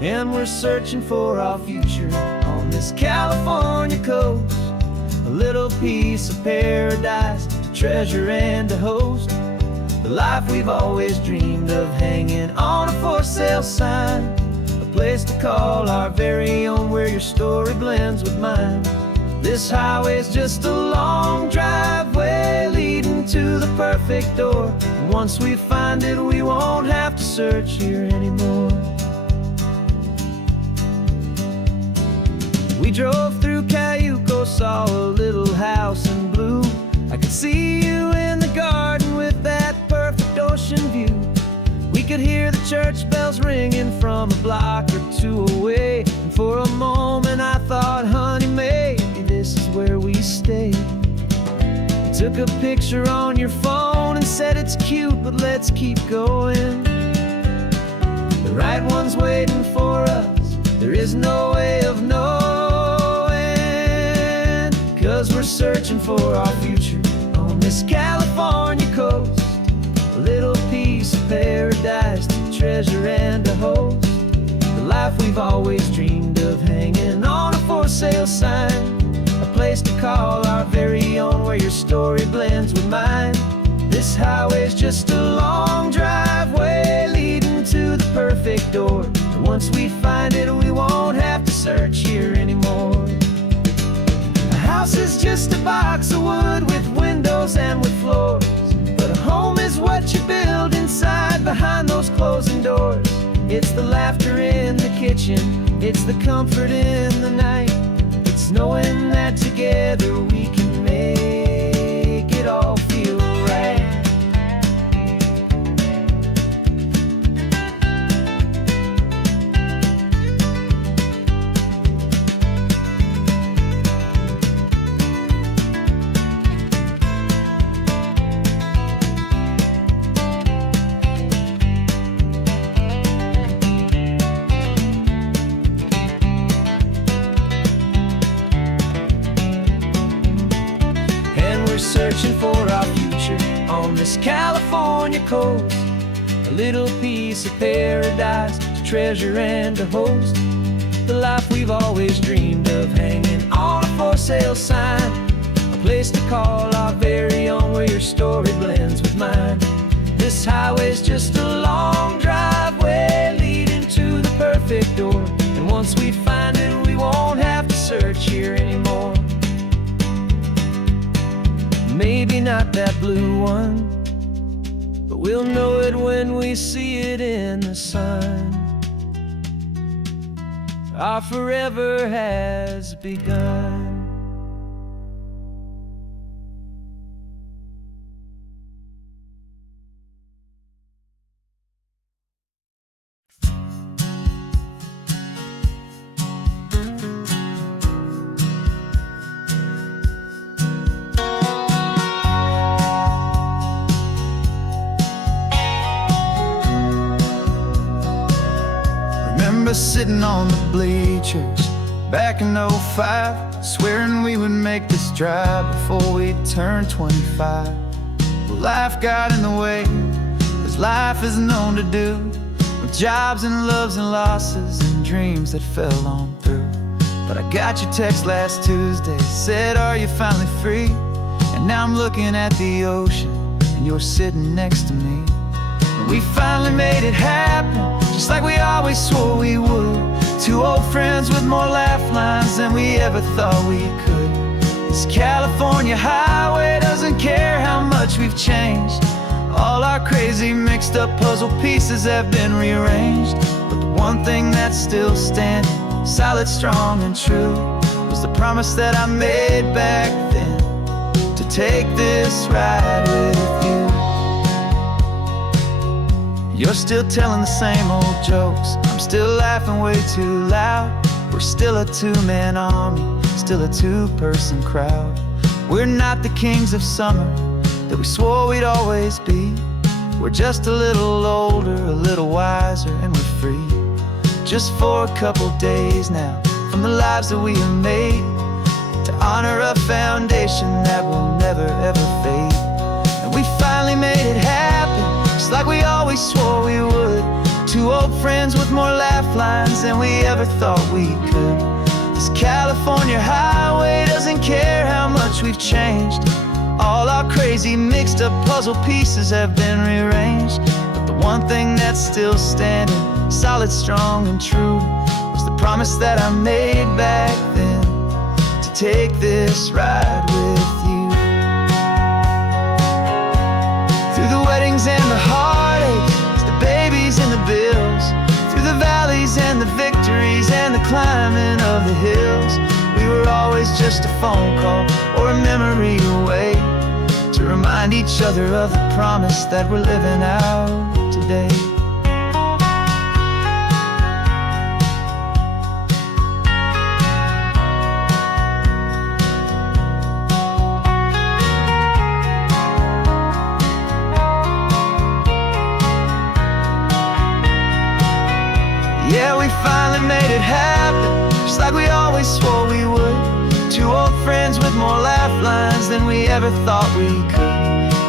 And we're searching for our future on this California coast, a little piece of paradise to treasure and to host, the life we've always dreamed of, hanging on a for sale sign, a place to call our very own where your story blends with mine. This highway's just a long driveway leading to the perfect door. And once we find it, we won't have to search here anymore. We drove through Cayuco, saw a little house in blue. I could see you in the garden with that perfect ocean view. We could hear the church bells ringing from a block or two away. And for a moment I thought, honey, maybe this is where we stay. You took a picture on your phone and said it's cute, but let's keep going. The right one's waiting for us, there is no way of knowing, 'cause we're searching for our future on this California coast, a little piece of paradise to treasure and to host, the life we've always dreamed of, hanging on a for sale sign, a place to call our very own where your story blends with mine. This highway's just a long driveway leading to the perfect door. And once we find it, we won't have to search here anymore. A house is just a box of wood with windows and with floors, but a home is what you build inside behind those closing doors. It's the laughter in the kitchen, it's the comfort in the night, it's knowing that together we can make it all feel right. Searching for our future on this California coast, a little piece of paradise to treasure and to host, the life we've always dreamed of, hanging on a for sale sign, a place to call our very own where your story blends with mine. This highway's just a long driveway leading to the perfect door, and once we find it, we won't have to search here anymore. Maybe not that blue one, but we'll know it when we see it in the sun. Our forever has begun. sitting on the bleachers back in '05, swearing we would make this drive before we turned 25. Well, life got in the way, as life is known to do, with jobs and loves and losses and dreams that fell on through. But I got your text last Tuesday, said, are you finally free? And now I'm looking at the ocean, and you're sitting next to me. And we finally made it happen, just like we always swore we would. Two old friends with more laugh lines than we ever thought we could. This California highway doesn't care how much we've changed. All our crazy mixed up puzzle pieces have been rearranged. But the one thing that's still standing, solid, strong, and true, was the promise that I made back then, to take this ride with you. You're still telling the same old jokes, I'm still laughing way too loud. We're still a two-man army, still a two-person crowd. We're not the kings of summer that we swore we'd always be. We're just a little older, a little wiser, and we're free. Just for a couple days now, from the lives that we have made, to honor a foundation that will never ever fade. And we finally made it happen, just like we always swore we would. Two old friends with more laugh lines than we ever thought we could. This California highway doesn't care how much we've changed. All our crazy mixed up puzzle pieces have been rearranged. But the one thing that's still standing, solid, strong, and true, was the promise that I made back then, to take this ride with you. Through the weddings and the heartaches, the babies and the bills, through the valleys and the victories and the climbing of the hills, we were always just a phone call or a memory away, to remind each other of the promise that we're living out today. Yeah, we finally made it happen, just like we always swore we would. Two old friends with more laugh lines than we ever thought we could.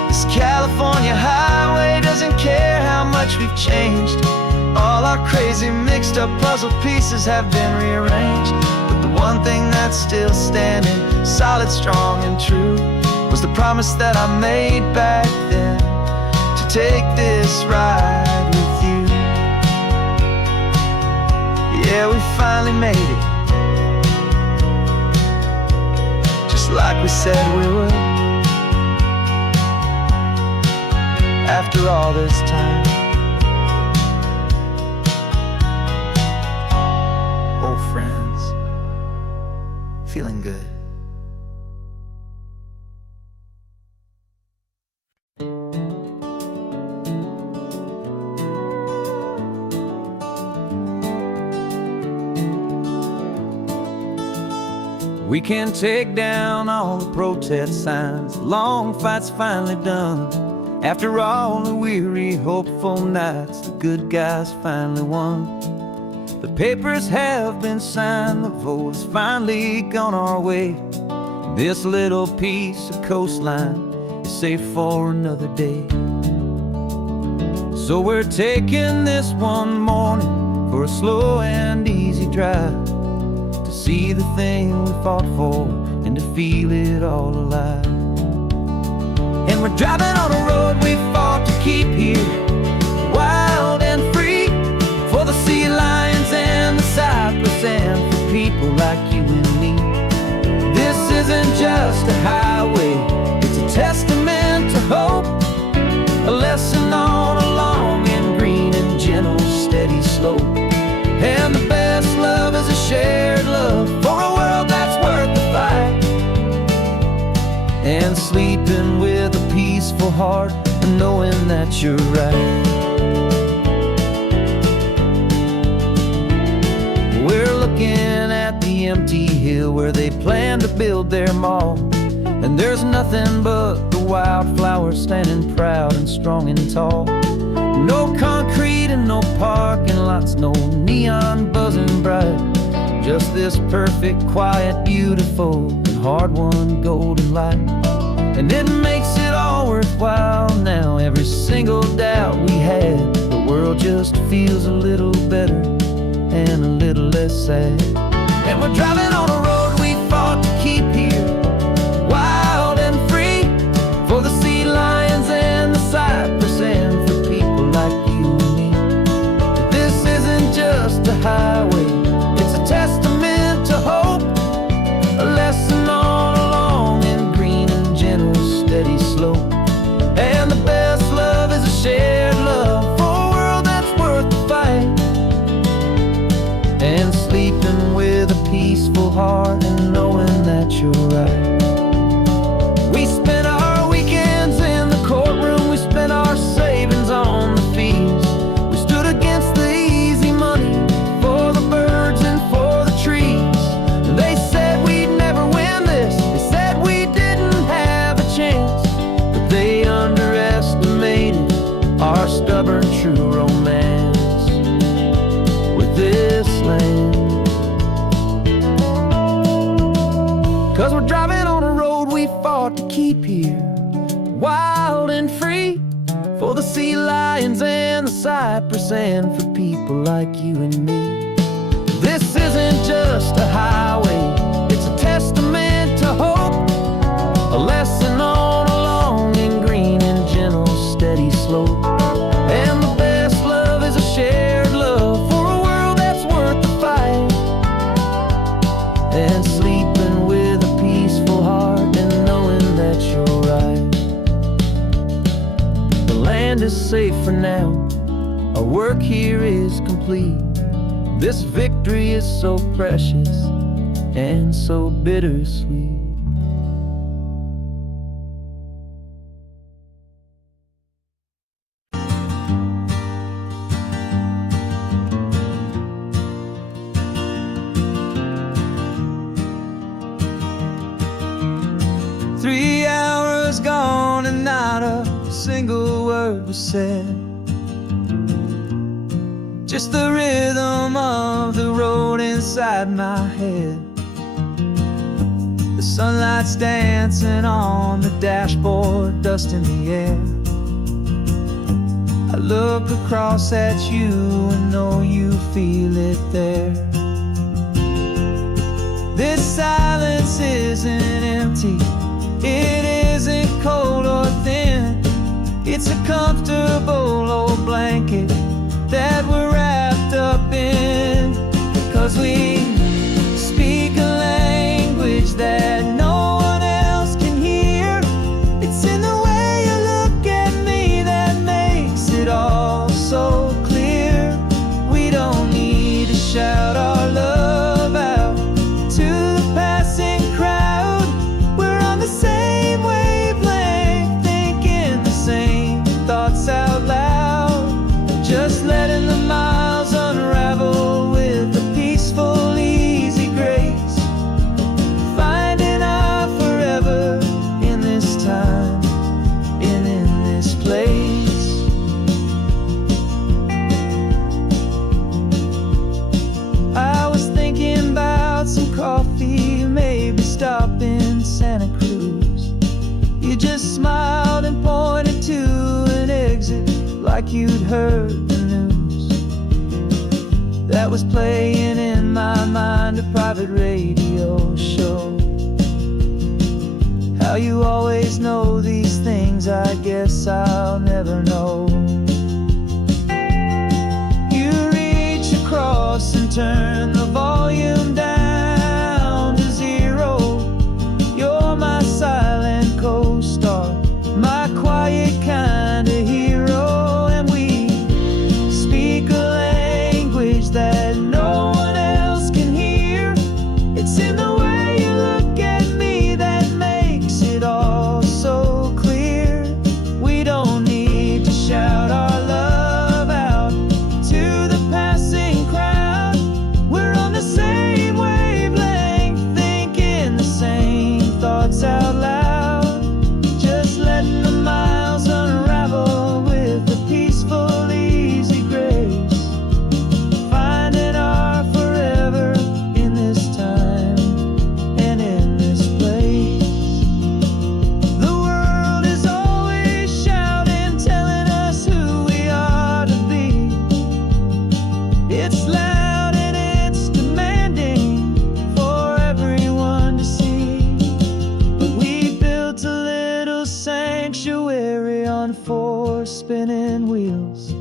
This California highway doesn't care how much we've changed. All our crazy mixed up puzzle pieces have been rearranged. But the one thing that's still standing, solid, strong, and true, was the promise that I made back then, to take this ride with you. Yeah, we finally made it, just like we said we would. After all this time, old friends, feeling good. We can take down all the protest signs, the long fight's finally done. After all the weary, hopeful nights, the good guys finally won. The papers have been signed, the vote has finally gone our way. This little piece of coastline is safe for another day. So we're taking this one morning for a slow and easy drive, to see the thing we fought for and to feel it all alive. And we're driving on a road we fought to keep here, wild and free, for the sea lions and the cypress and for people like you and me. This isn't just a highway, it's a testament to hope, a lesson on a long and green and gentle steady slope. And the best love is a shared love for a world that's worth the fight, and sleeping with a peaceful heart and knowing that you're right. We're looking at the empty hill where they plan to build their mall, and there's nothing but the wildflowers standing proud and strong and tall. No concrete and no parking lots, no neon buzzing bright. Just this perfect, quiet, beautiful, and hard-won golden light. And it makes it all worthwhile now. Every single doubt we had, the world just feels a little better and a little less sad. And we're driving on a road we fought to keep here, wild and free, for the sea lions and the cypress, and for people like you and me. This isn't just a highway, it's a testament to hope, a lesson on a long and green and gentle steady slope. And the best love is a shared love for a world that's worth the fight, and sleeping with a peaceful heart and knowing that you're right. We spent our weekends in the courtroom, we spent our savings on the fees. We stood against the easy money for the birds and for the trees. And they said we'd never win this, they said we didn't have a chance, but they underestimated our stubborn true romance with this land. 'Cause we're driving on a road we fought to keep here, wild and free, for the sea lions and the cypress, and for people like you and me. This isn't just a highway, it's a testament to hope, a lesson on a long and green and gentle steady slope. And the best love is a shared love for a world that's worth the fight, and sleeping with a peaceful heart and knowing that you're right. The land is safe for now, our work here is complete. This victory is so precious and so bittersweet. Three hours gone and not a single word was said. Just the rhythm of the road inside my head. The sunlight's dancing on the dashboard, dust in the air. I look across at you and know you feel it there. This silence isn't empty, it isn't cold or thin. It's a comfortable old blanket that we're wrapped up in. 'Cause we speak a language that no one else can hear. It's in the way you look at me that makes it all so clear. We don't need to shout our love out to the passing crowd. We're on the same wavelength, thinking the same thoughts out loud. Just letting the miles unravel with a peaceful, easy grace. Finding our forever in this time and in this place. I was thinking about some coffee, maybe stop in Santa Cruz. You just smiled and pointed to an exit like you'd heard the news. That was playing in my mind, a private radio show. How you always know these things, I guess I'll never know. You reach across and turn the volume down to zero. You're my silent co-star, my quiet kind of hero. And we speak a language that no one else can hear. It's in the way you look at me that makes it all so clear. We don't need to shout our love out to the passing crowd. We're on four spinning wheels.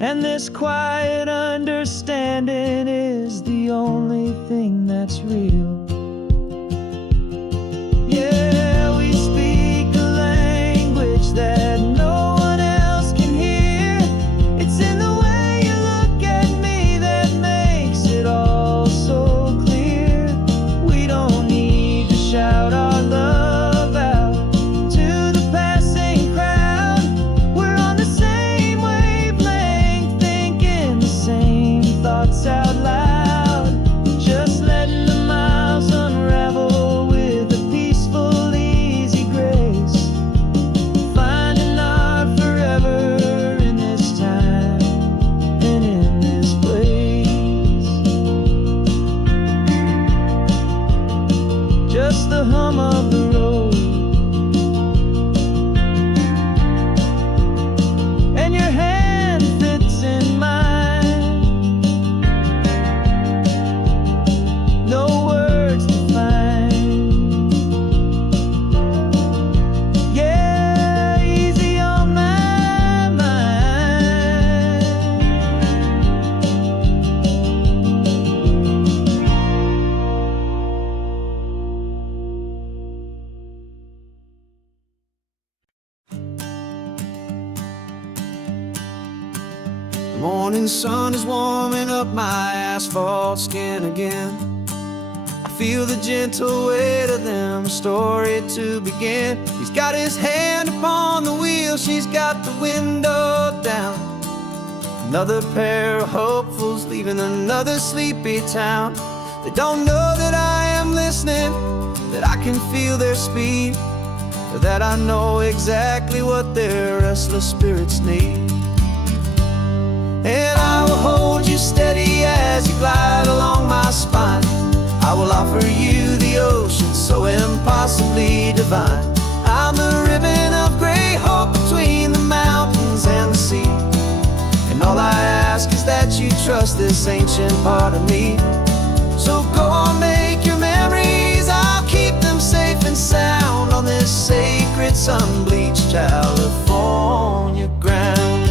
And this quiet understanding is the only thing that's real. Yeah, we speak a language that no one else can hear. It's in the way you look at me that makes it all so clear. We don't need to shout our love out to the passing crowd. We're on the same wavelength, thinking the same thoughts out loud. Just letting the miles unravel with a peaceful, easy grace. Finding our forever in this time and in this place. Just the hum of the road and your hand fits in mine. No words to find. Yeah, easy on my mind. The morning sun is warming up my asphalt skin again. I feel the gentle weight of them, story to begin. He's got his hand upon the wheel, she's got the window down. Another pair of hopefuls leaving another sleepy town. They don't know that I am listening, that I can feel their speed, or that I know exactly what their restless spirits need. And I will hold you steady as you glide along my spine. I will offer you the ocean so impossibly divine. I'm the ribbon of gray hope between the mountains and the sea. And all I ask is that you trust this ancient part of me. So go on, make your memories, I'll keep them safe and sound on this sacred sun-bleached California ground.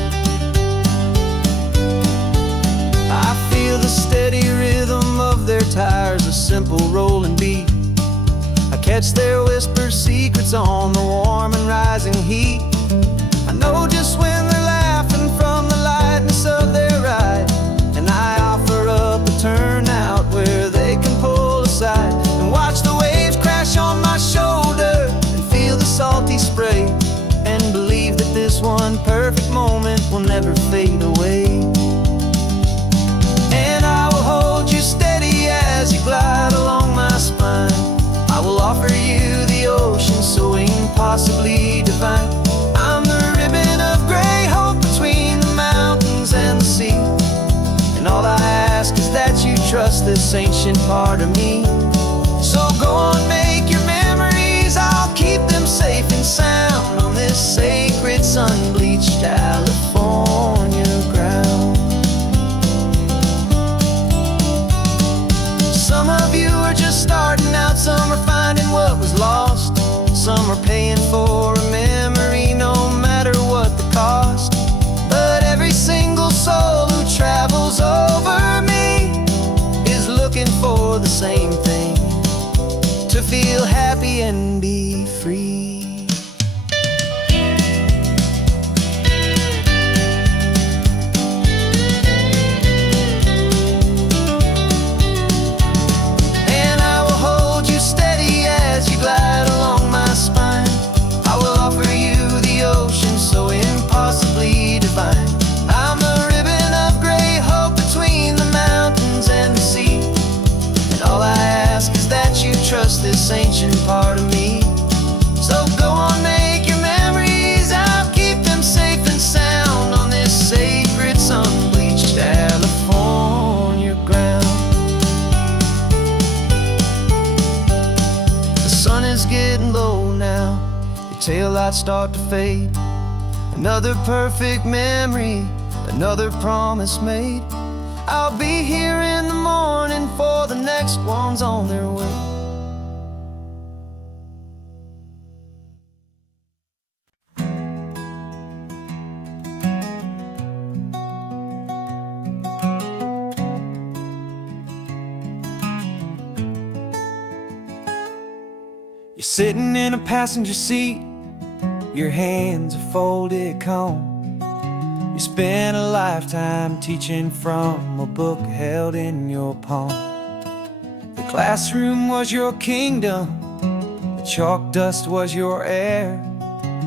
I feel the steady rhythm of their tires, a simple rolling beat. I catch their whispered secrets on the warm and rising heat. I know just when they're laughing from the lightness of their ride, and I offer up a turnout where they can pull aside and watch the waves crash on my shoulder and feel the salty spray, and believe that this one perfect moment will never fade away. And I will hold you steady as you glide along my spine. I will offer you the ocean so impossibly divine. I'm the ribbon of gray hope between the mountains and the sea. And all I ask is that you trust this ancient part of me. So go on, make your memories, I'll keep them safe and sound on this sacred sun-bleached California ground. Some of you are just starting out, some are finding what was lost. Some are paying for a memory no matter what the cost. But every single soul who travels over me is looking for the same thing, to feel happy and be free. Glide along my spine. I will offer you the ocean so impossibly divine. I'm the ribbon of gray hope between the mountains and the sea. And all I ask is that you trust this ancient part of me. So go on, make your memories, I'll keep them safe and sound on this sacred sun-bleached California ground. Is getting low now, your taillights start to fade. Another perfect memory, another promise made. I'll be here in the morning for the next ones on their way. sitting in a passenger seat, your hands are folded calm. You spent a lifetime teaching from a book held in your palm. The classroom was your kingdom, the chalk dust was your air.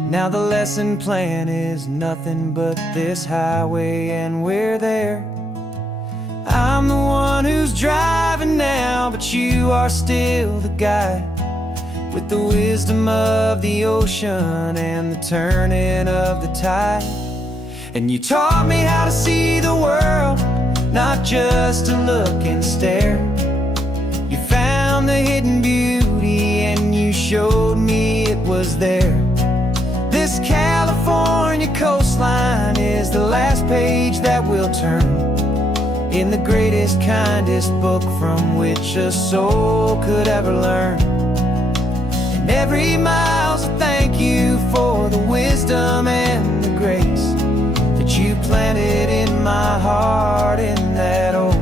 Now the lesson plan is nothing but this highway and we're there. I'm the one who's driving now, but you are still the guide, with the wisdom of the ocean and the turning of the tide. And you taught me how to see the world, not just to look and stare. You found the hidden beauty and you showed me it was there. This California coastline is the last page that we'll turn in the greatest, kindest book from which a soul could ever learn. And every mile's a thank you for the wisdom and the grace that you planted in my heart in that old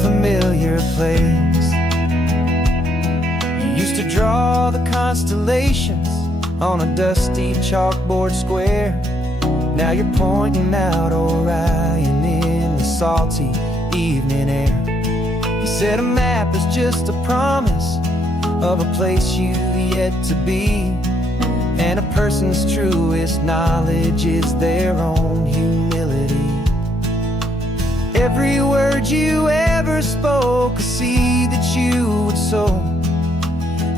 familiar place. You used to draw the constellations on a dusty chalkboard square. Now you're pointing out Orion in the salty evening air. You said a map is just a promise of a place you've yet to be, and a person's truest knowledge is their own humility. Every word you ever spoke, a seed that you would sow,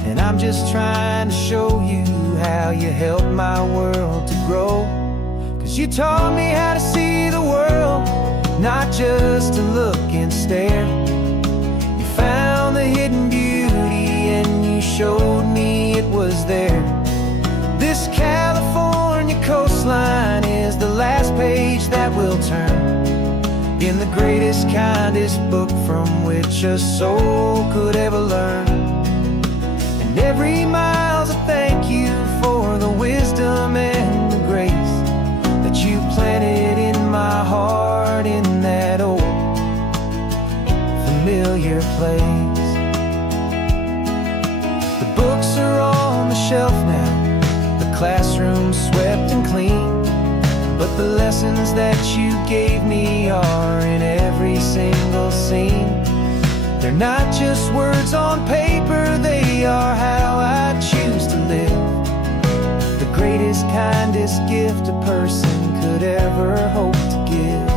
and I'm just trying to show you how you helped my world to grow. 'Cause you taught me how to see the world, not just to look and stare. You found the hidden beauty and you showed me it was there. This California coastline is the last page that we'll turn in the greatest, kindest book from which a soul could ever learn. And every mile's a thank you for the wisdom and the grace that you planted in my heart in that old familiar place. The books are on the shelf now, the classroom swept and clean, but the lessons that you gave me are in every single scene. They're not just words on paper, they are how I choose to live. The greatest, kindest gift a person could ever hope to give.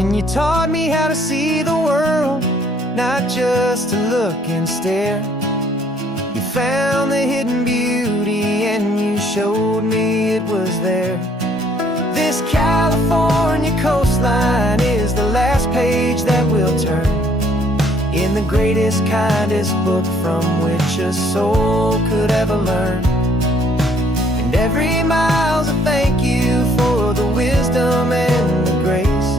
And you taught me how to see the world, not just to look and stare. You found the hidden beauty and you showed me it was there. This California coastline is the last page that we'll turn in the greatest, kindest book from which a soul could ever learn. And every mile's a thank you for the wisdom and the grace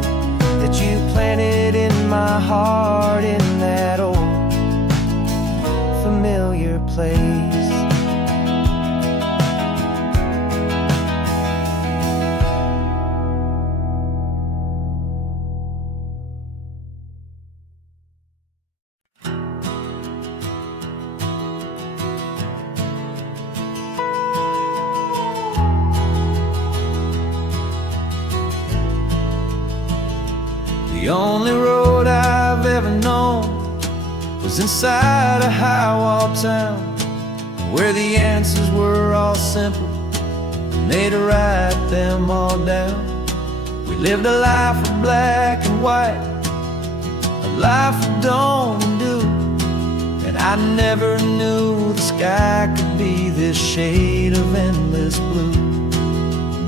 that you planted in my heart in that old familiar place. The only road I've ever known was inside a high-walled town, where the answers were all simple and they'd write them all down. We lived a life of black and white, a life of dawn and dew, and I never knew the sky could be this shade of endless blue.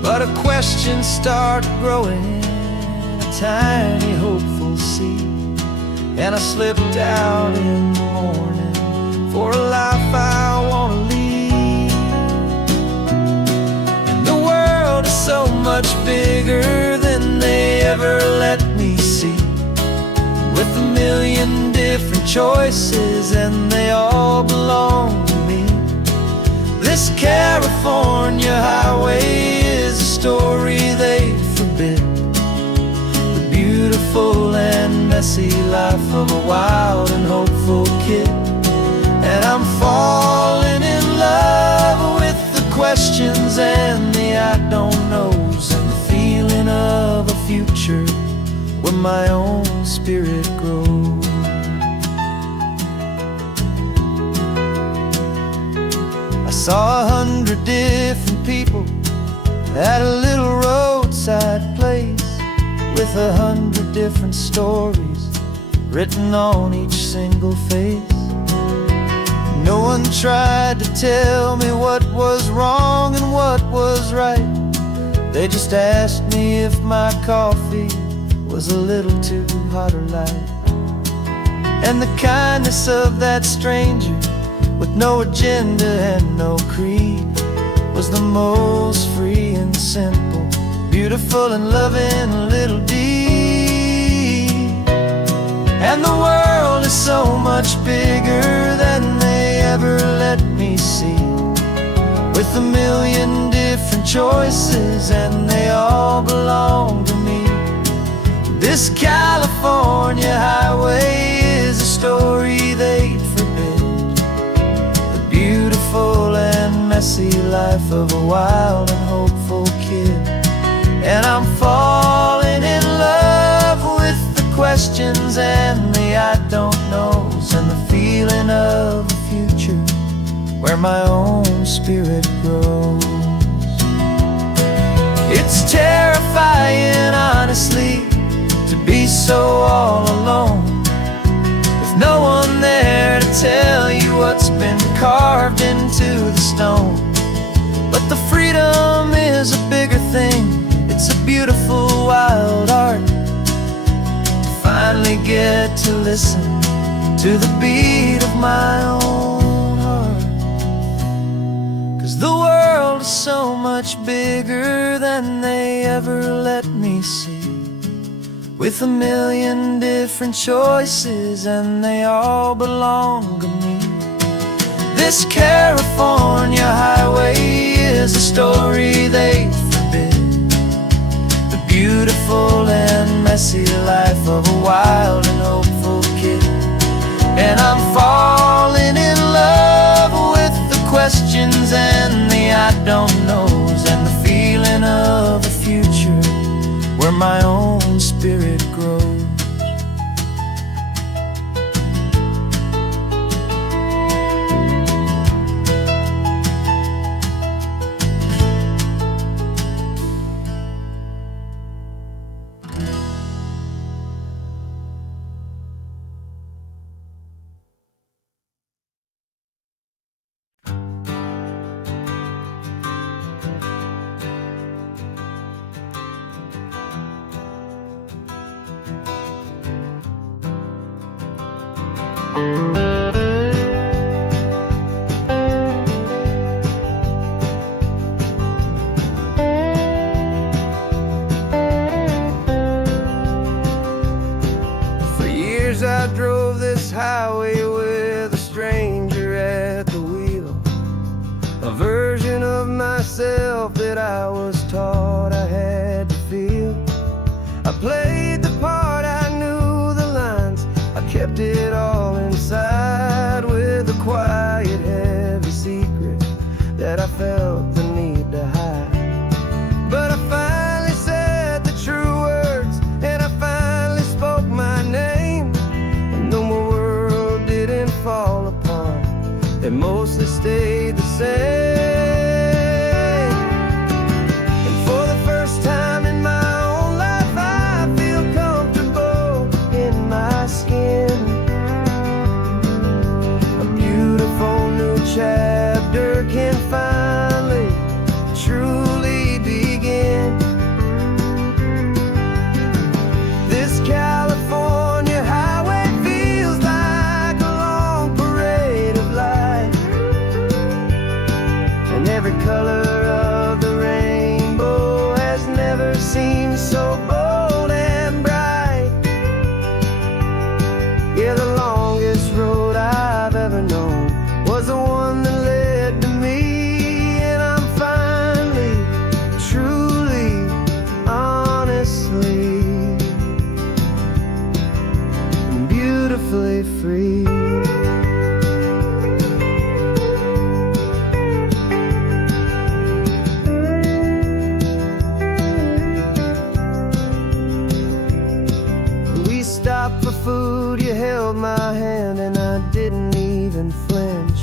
But a question started growing, tiny hopeful seed, and I slipped out in the morning for a life I want to lead. And the world is so much bigger than they ever let me see, with a million different choices and they all belong to me. This California highway is a story they forbid, the beautiful and messy life of a wild and hopeful kid. And I'm falling in love with the questions and the I don't knows, and the feeling of a future where my own spirit grows. I saw 100 different people at a little roadside place, with 100 different stories written on each single face. No one tried to tell me what was wrong and what was right. They just asked me if my coffee was a little too hot or light. And the kindness of that stranger, with no agenda and no creed, was the most free and simple, beautiful and loving little deed. And the world is so much bigger than they ever let me see, with a million different choices and they all belong to me. This California highway is a story they'd forbid, the beautiful and messy life of a wild and hopeful kid. And I'm falling in love with the questions and the I don't knows, and the feeling of a future where my own spirit grows. It's terrifying, honestly, to be so all alone, with no one there to tell you what's been carved into the stone. But the freedom is a bigger thing, it's a beautiful wild art, to finally get to listen to the beat of my own heart. 'Cause the world is so much bigger than they ever let me see, with a million different choices and they all belong to me. This California highway is a story they forbid, the beautiful and messy life of a wild and hopeful kid. And I'm falling in love with the questions and the I don't knows, and the feeling of a future where my own spirit grows. For years I drove this highway with a stranger at the wheel, a version of myself that I was taught I had to feel. I played the part, I knew the lines, I kept it all inside, with a quiet, heavy secret that I felt the need to hide. But I finally said the true words, and I finally spoke my name. And though my world didn't fall apart, it mostly stayed the same. And for the first time in my own life, I feel comfortable in my skin. A beautiful new chapter can finally truly begin. This California highway feels like a long parade of light, and every color of the rainbow has never seemed so bold and bright. Yeah, the longest road I've ever known was the one that led to me. held my hand and I didn't even flinch.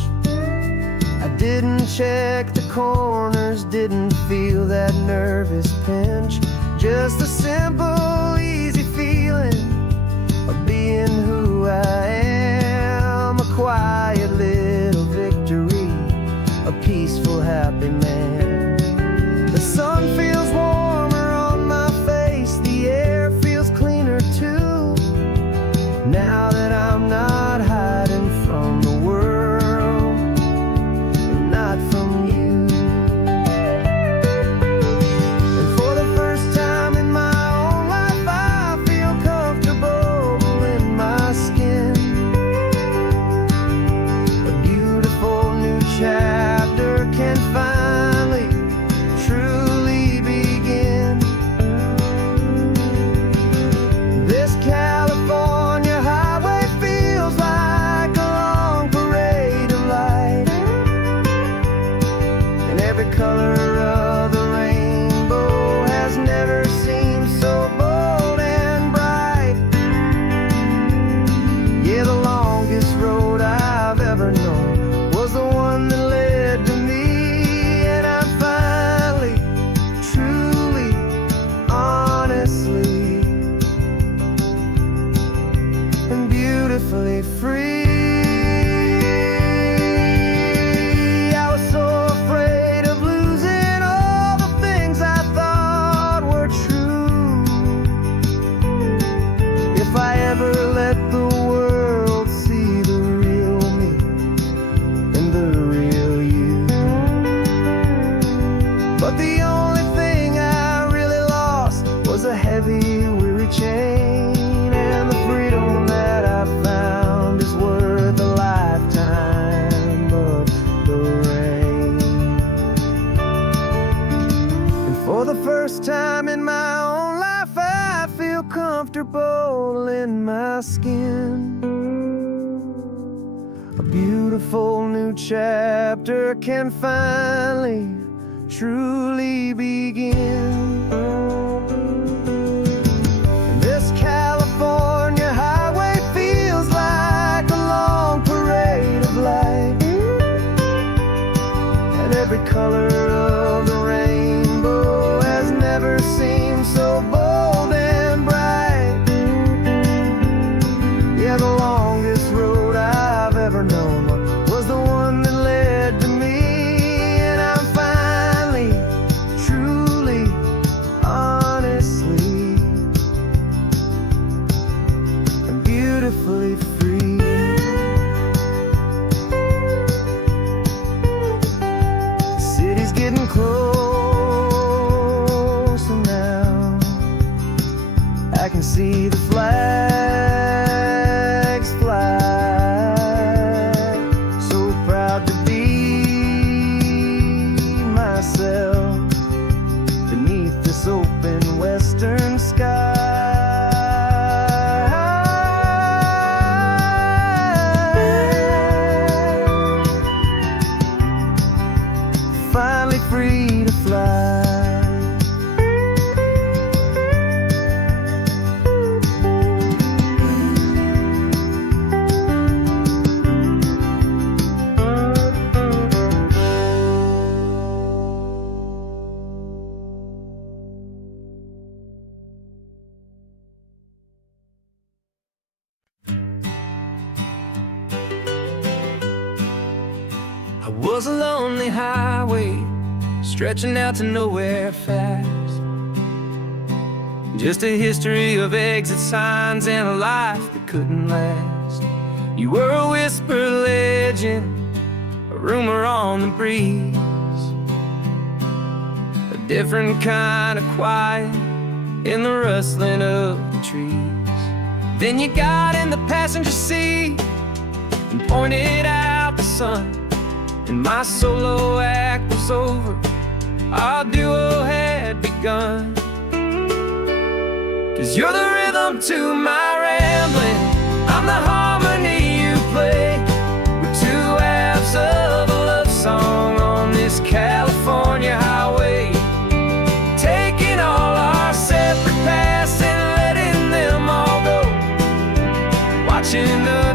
I didn't check the corners, didn't feel that nervous pinch. Just a simple, easy feeling of being who I am. A quiet little victory, a peaceful, happy man. The sun feels warmer on my face, the air feels cleaner too. Now that I'm not hiding from the world, and not from you. And for the first time in my own life, I feel comfortable in my skin. A beautiful new chapter can finally, truly begin. This California highway feels like a long parade of light, and every color of the rainbow has never seemed so bold and bright. Yeah, the longest road I've ever known was the one that led to me, and I'm finally, truly, honestly, and beautifully free. I was so afraid of losing all the things I thought were true. If I ever let the world see the real me and the real you. But the only thing I really lost was a heavy, weary chain, and the freedom that I found is worth a lifetime of the rain. And for the first time in my own life, I feel comfortable in my skin. A beautiful new chapter can finally, truly begin. This California highway feels like a long parade of light, and every color of the rainbow has never seemed so bold and bright. Yeah, the longest road I've ever known was the one that led to me, and I'm finally, truly, honestly, and beautifully free. The city's getting closer now. I can see the flags fly. So proud to be myself beneath this open western sky. Finally free to fly. I was a lonely highway stretching out to nowhere fast. Just a history of exit signs and a life that couldn't last. You were a whisper legend, a rumor on the breeze, a different kind of quiet in the rustling of the trees. Then you got in the passenger seat and pointed out the sun, and my solo act was over, our duo had begun. 'Cause you're the rhythm to my rambling, I'm the harmony you play. We're two halves of a love song on this California highway, taking all our separate paths and letting them all go, watching the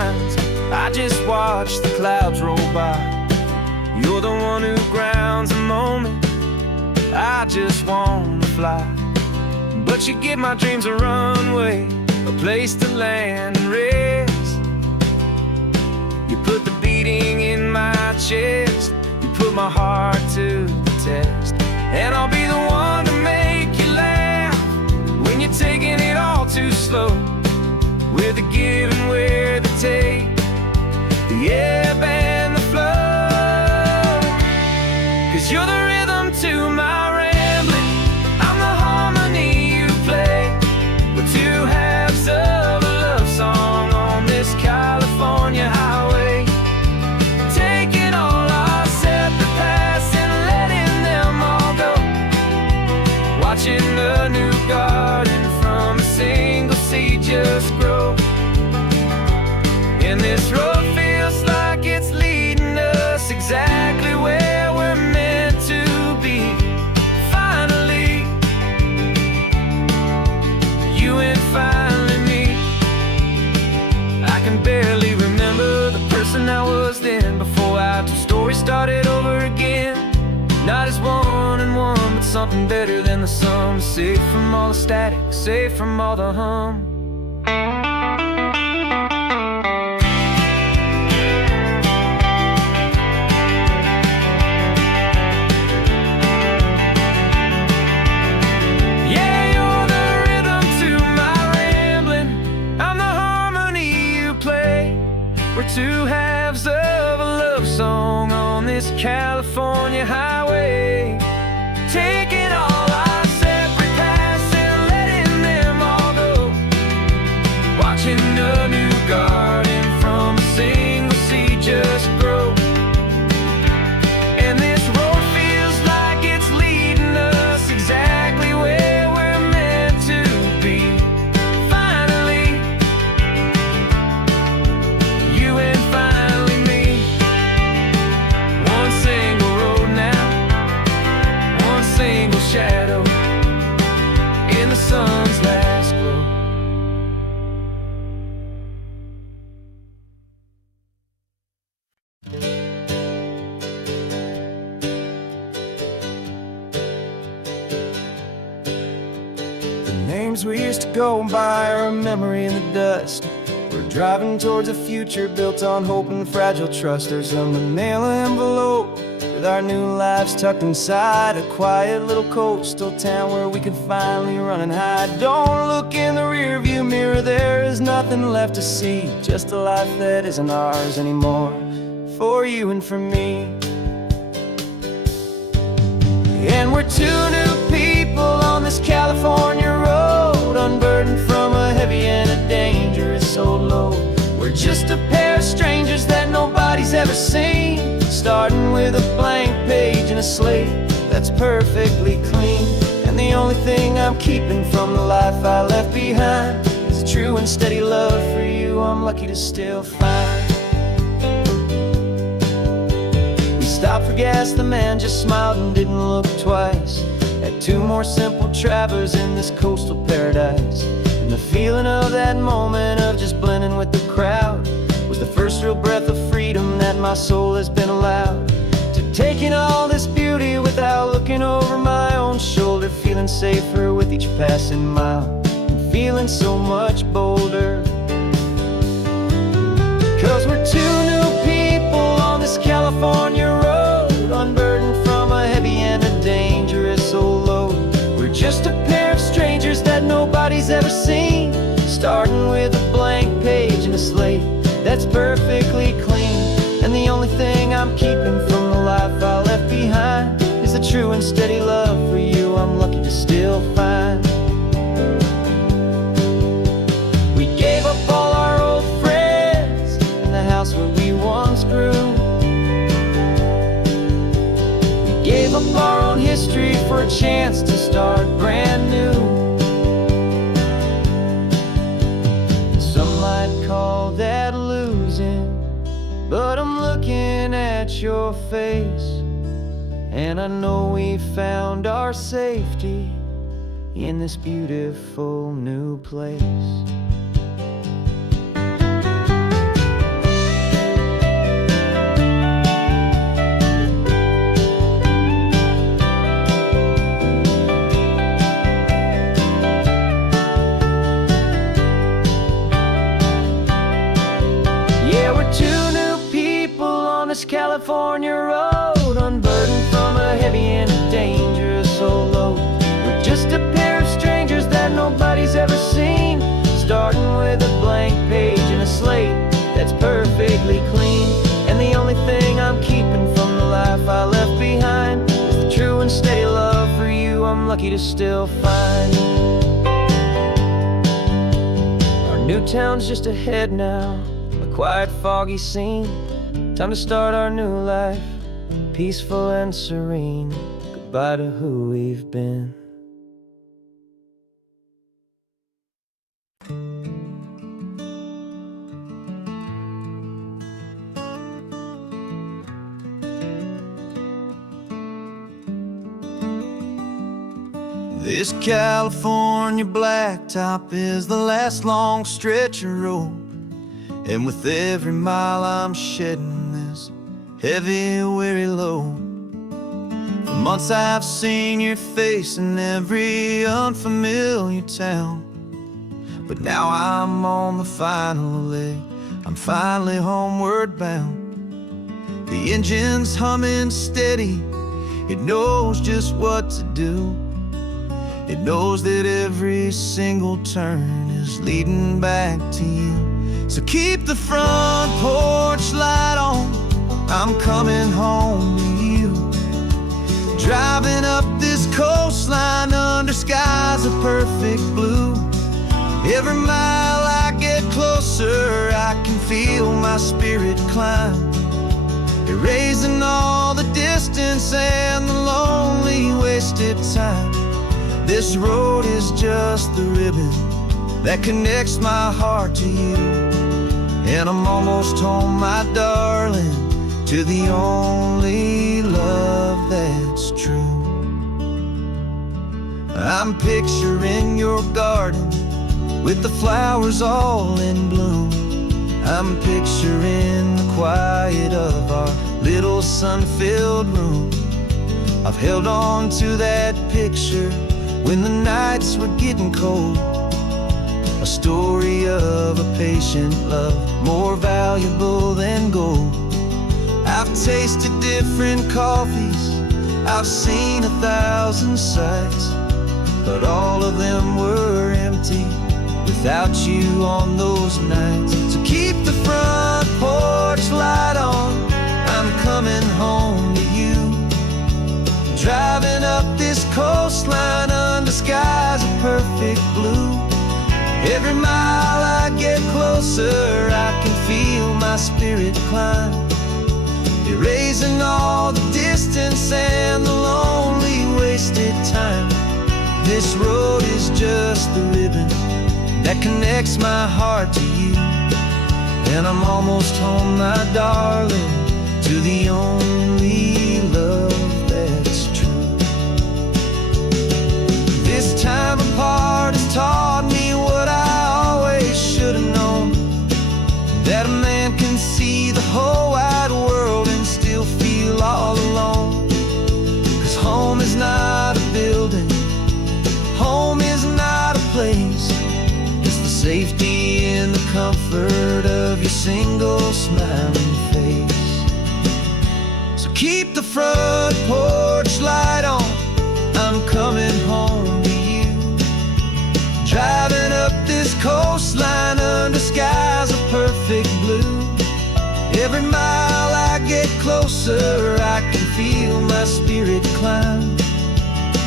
lines. I just watch the clouds roll by. You're the one who grounds the moment. I just wanna fly, but you give my dreams a runway, a place to land and rest. You put the beating in my chest, you put my heart to the test. And I'll be the one to make you laugh when you're taking it all too slow. We're the give and we're the take, the ebb and the flow. 'Cause you're the rhythm to my rambling, I'm the harmony you play. We're two halves of a love song on this California highway, taking all our separate paths and letting them all go. Watching the new garden from a single seed just grow. And this road feels like it's leading us exactly where we're meant to be. Finally, you and finally me. I can barely remember the person I was then, before our two stories started over again. Not as one and one, but something better than the sum. Safe from all the static, safe from all the hum. We're two halves of a love song on this California highway, taking all our separate paths and letting them all go. Watching a new garden from a single seed just grow. And this road feels like it's leading us exactly where we're meant to be. Finally, you and finally me. One single road now, one single shadow in the sun's last glow. The names we used to go by are a memory in the dust. We're driving towards a future built on hope and fragile trust. There's a manila envelope with our new lives tucked inside, a quiet little coastal town where we can finally run and hide. Don't look in the rearview mirror, there is nothing left to see, just a life that isn't ours anymore, for you and for me. And we're two new people on this California road, unburdened from a heavy and a dangerous old load. We're just a pair of strangers that nobody's ever seen, starting with a blank page and a slate that's perfectly clean. And the only thing I'm keeping from the life I left behind is a true and steady love for you I'm lucky to still find. We stopped for gas, the man just smiled and didn't look twice. Had two more simple travelers in this coastal paradise. And the feeling of that moment of just blending with the crowd was the first real breath of freedom that my soul has been allowed to take in all this beauty without looking over my own shoulder, feeling safer with each passing mile and feeling so much bolder. 'Cause we're two new people on this California road, unburdened from a heavy and a dangerous old load. We're just a pair of strangers that nobody's ever seen, starting with a blank page and a slate that's perfectly clean. And the only thing I'm keeping from the life I left behind is a true and steady love for you I'm lucky to still find. We gave up all our old friends and the house where we once grew. We gave up our own history for a chance to start brand new. Some might call that losing, but I'm looking at your face, and I know we found our safety in this beautiful new place. Yeah, we're two new people on this California road, unburdened from a heavy and dangerous old load. We're just a pair of strangers that nobody's ever seen, starting with a blank page and a slate that's perfectly clean. And the only thing I'm keeping from the life I left behind is the true and steady love for you I'm lucky to still find. Our new town's just ahead now, a quiet, foggy scene. Time to start our new life, peaceful and serene. Goodbye to who we've been. This California blacktop is the last long stretch of road, and with every mile I'm shedding this heavy, weary load. For months I've seen your face in every unfamiliar town, but now I'm on the final leg, I'm finally homeward bound. The engine's humming steady, it knows just what to do. It knows that every single turn is leading back to you. So keep the front porch light on, I'm coming home to you. Driving up this coastline under skies of perfect blue. Every mile I get closer, I can feel my spirit climb, erasing all the distance and the lonely wasted time. This road is just the ribbon that connects my heart to you, and I'm almost home, my darling, to the only love that's true. I'm picturing your garden with the flowers all in bloom. I'm picturing the quiet of our little sun-filled room. I've held on to that picture when the nights were getting cold, a story of a patient love, more valuable than gold. I've tasted different coffees, I've seen 1,000 sights, but all of them were empty without you on those nights. So keep the front porch light on, I'm coming home to you. Driving up this coastline under skies of perfect blue. Every mile I get closer, I can feel my spirit climb, erasing all the distance and the lonely wasted time. This road is just the ribbon that connects my heart to you, and I'm almost home, my darling, to the only love that's true. This time apart has taught me what I always should have known, that a man can see the whole wide world and still feel all alone. 'Cause home is not a building, home is not a place, it's the safety and the comfort of your single smiling face. So keep the front porch light on, I'm coming home to you. Driving up this coastline under skies of perfect blue. Every mile I get closer, I can feel my spirit climb,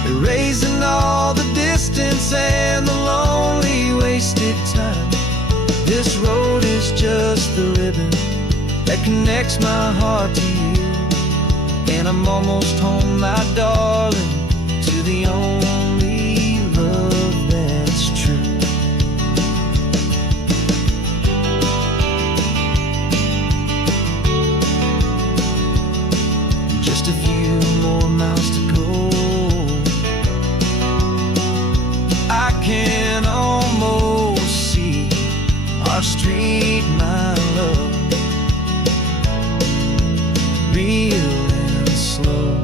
erasing all the distance and the lonely wasted time. This road is just the ribbon that connects my heart to you, and I'm almost home, my darling, to the only love that's true. Just a few more miles to go, I can almost see our street, my love, real and slow,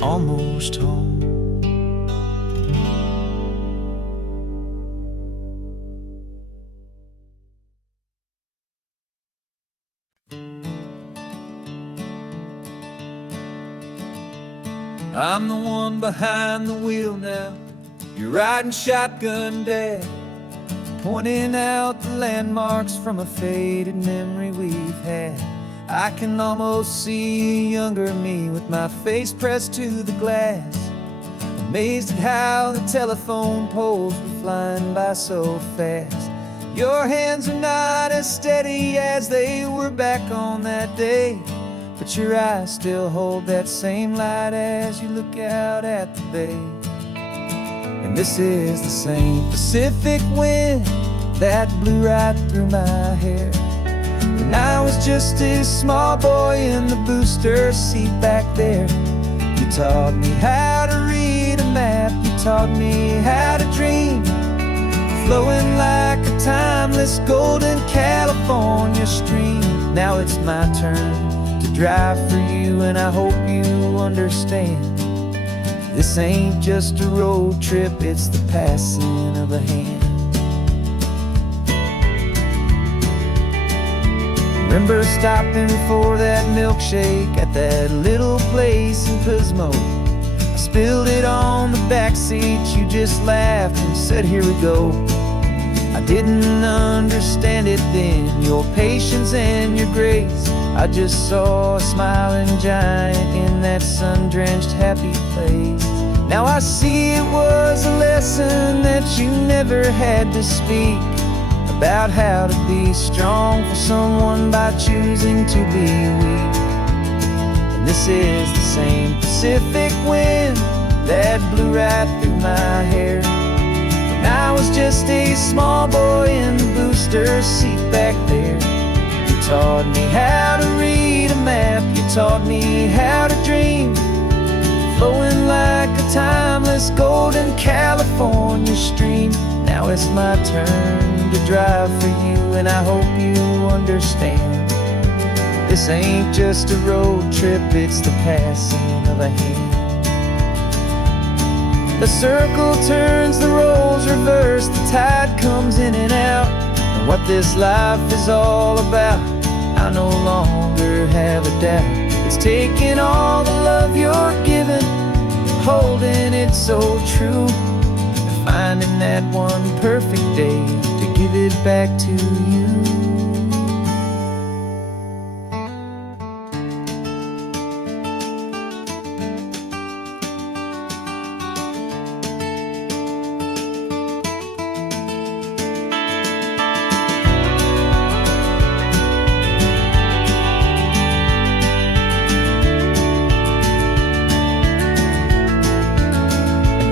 almost home. I'm the one behind the wheel now. You're riding shotgun, Dad, pointing out the landmarks from a faded memory we've had. I can almost see a younger me with my face pressed to the glass, amazed at how the telephone poles were flying by so fast. Your hands are not as steady as they were back on that day, but your eyes still hold that same light as you look out at the bay. And this is the same Pacific wind that blew right through my hair when I was just a small boy in the booster seat back there. You taught me how to read a map, you taught me how to dream, flowing like a timeless golden California stream. Now it's my turn to drive for you, and I hope you understand. This ain't just a road trip, it's the passing of a hand. Remember stopping for that milkshake at that little place in Pismo? I spilled it on the back seat, you just laughed and said, "Here we go." I didn't understand it then, your patience and your grace. I just saw a smiling giant in that sun-drenched happy place. Now I see it was a lesson that you never had to speak, about how to be strong for someone by choosing to be weak. And this is the same Pacific wind that blew right through my hair when I was just a small boy in the booster seat back there. You taught me how to read a map, you taught me how to dream, flowing like a timeless golden California stream. Now it's my turn to drive for you, and I hope you understand. This ain't just a road trip, it's the passing of a hand. The circle turns, the roles reverse, the tide comes in and out. And what this life is all about, I no longer have a doubt. It's taking all the love you're giving, holding it so true, and finding that one perfect day to give it back to you.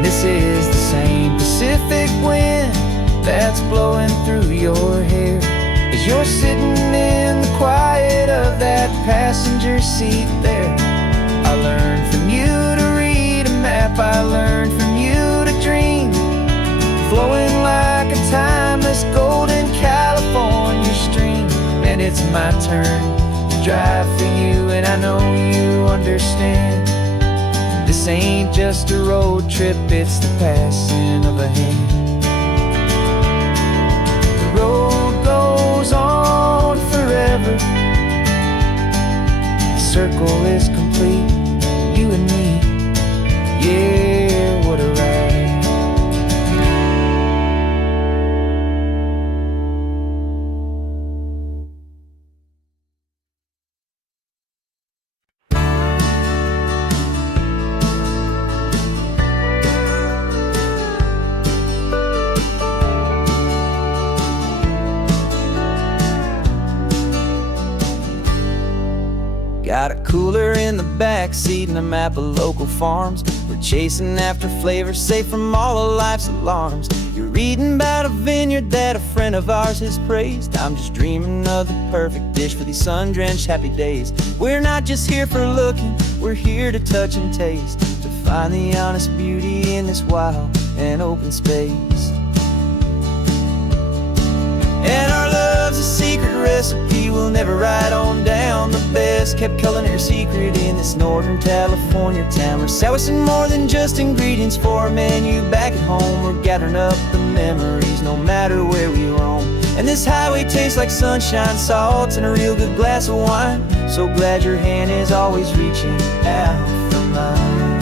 This is the same Pacific wind that's blowing through your hair as you're sitting in the quiet of that passenger seat there. I learned from you to read a map, I learned from you to dream, flowing like a timeless golden California stream. And it's my turn to drive for you, and I know you understand. This ain't just a road trip, it's the passing of a hand. The road goes on forever, the circle is complete, you and me, yeah, what a ride. Got a cooler in the back seat and a map of local farms. We're chasing after flavors safe from all of life's alarms. You're reading about a vineyard that a friend of ours has praised. I'm just dreaming of the perfect dish for these sun-drenched happy days. We're not just here for looking, we're here to touch and taste, to find the honest beauty in this wild and open space. And our love's a secret recipe we'll never write on down. The best kept culinary secret in this Northern California town. We're selling more than just ingredients for a menu back at home. We're gathering up the memories no matter where we roam. And this highway tastes like sunshine, salt, and a real good glass of wine. So glad your hand is always reaching out for mine.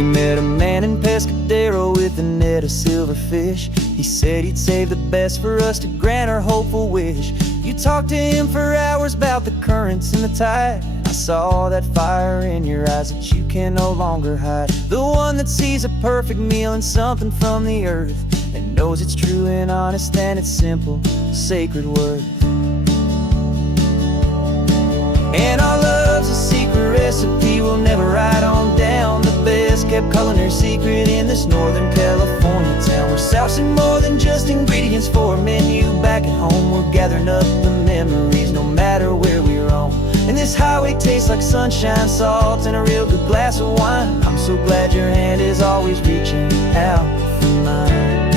We met a man in Pescadero with a net of silverfish. He said he'd save the best for us to grant our hopeful wish. You talked to him for hours about the currents and the tide. I saw that fire in your eyes that you can no longer hide. The one that sees a perfect meal in something from the earth, and knows it's true and honest and it's simple, sacred worth. And our love's a secret recipe we'll never write on down. The best kept culinary secret in this Northern California town. We're sourcing more than just ingredients for a menu. Back at home we're gathering up the memories, no matter where we roam. And this highway tastes like sunshine, salt, and a real good glass of wine. I'm so glad your hand is always reaching out for mine.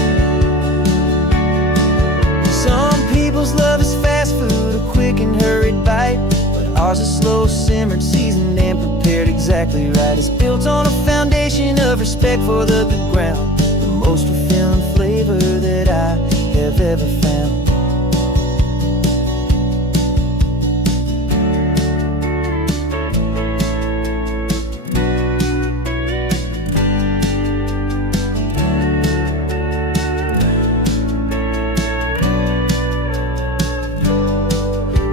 Some people's love is fast food, a quick and hurried bite, but ours is slow, simmered, seasoned, and prepared exactly right. It's built on a foundation of respect for the good ground, the most fulfilling flavor that I have ever found.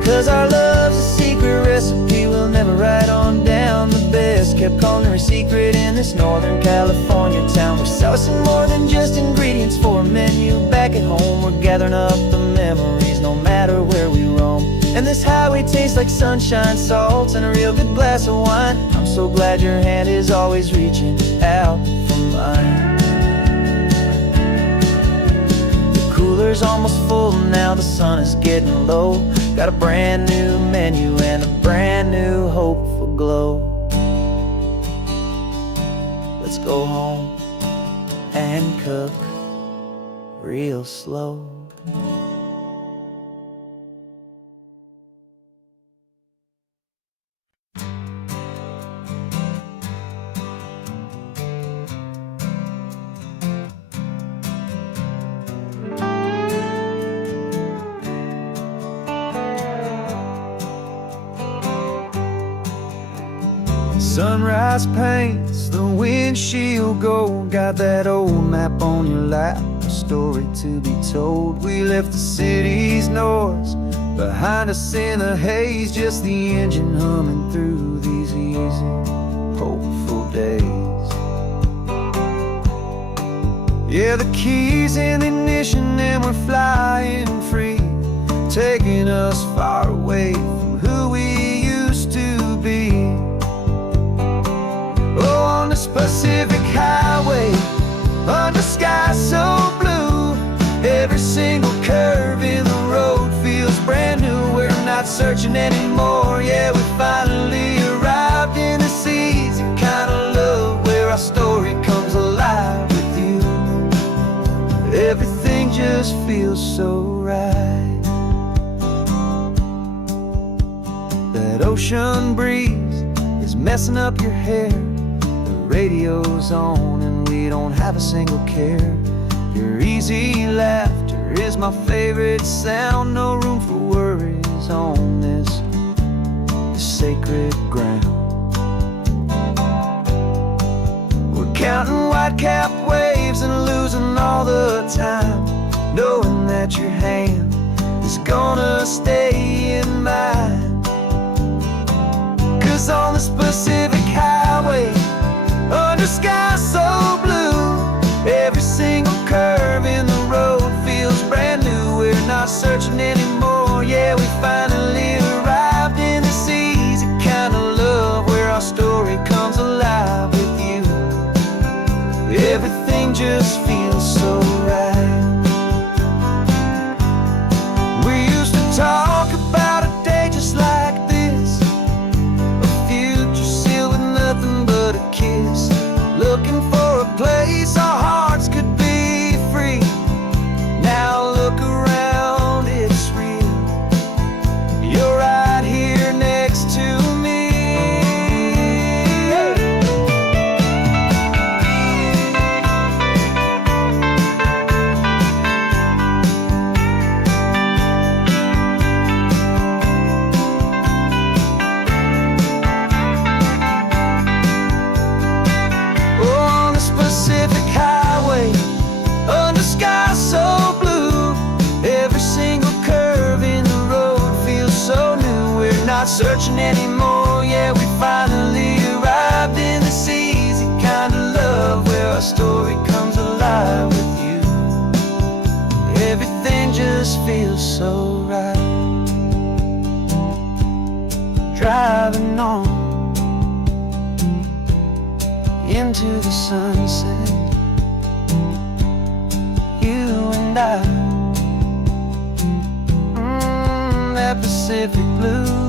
'Cause our love's a secret recipe we'll never write on down. The best kept culinary secret in this Northern California town. We're sourcing more than just ingredients for a menu. Back at home we're gathering up the memories, no matter where we roam. And this highway tastes like sunshine, salt, and a real good glass of wine. I'm so glad your hand is always reaching out for mine. The cooler's almost full now, the sun is getting low. Got a brand new menu and a brand new hopeful glow. Let's go home and cook real slow. Sunrise paints the windshield gold. Got that old map on your lap, a story to be told. We left the city's noise behind us in the haze, just the engine humming through these easy, hopeful days. Yeah, the keys in the ignition and we're flying free, taking us far away from who we used to be. Oh, on this Pacific highway, under sky so blue, every single curve in the road feels brand new. We're not searching anymore, yeah, we finally arrived in this easy kind of love, where our story comes alive with you. Everything just feels so right. That ocean breeze is messing up your hair, radio's on and we don't have a single care. Your easy laughter is my favorite sound. No room for worries on this sacred ground. We're counting white-capped waves and losing all the time, knowing that your hand is gonna stay in mine. 'Cause on this Pacific highway, under sky so blue, every single curve in the road feels brand new. We're not searching anymore, yeah, we finally arrived in this easy kind of love, where our story comes alive with you. Everything just feels so right. We used to talk about a day just like this, a future sealed with nothing but a kiss, looking for a place our hearts could be feels so right. Driving on into the sunset, you and I, that Pacific blue.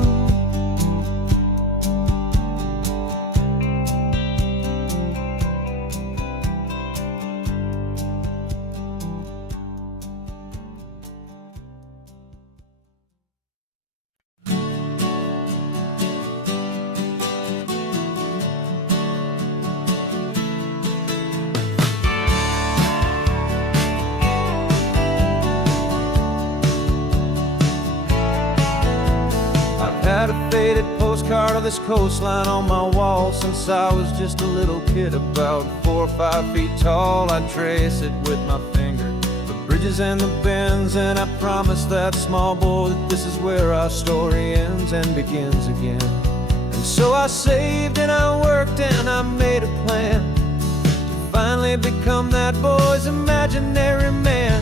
Had a faded postcard of this coastline on my wall since I was just a little kid, about 4 or 5 feet tall. I'd trace it with my finger, the bridges and the bends, and I promised that small boy that this is where our story ends and begins again. And so I saved and I worked and I made a plan to finally become that boy's imaginary man.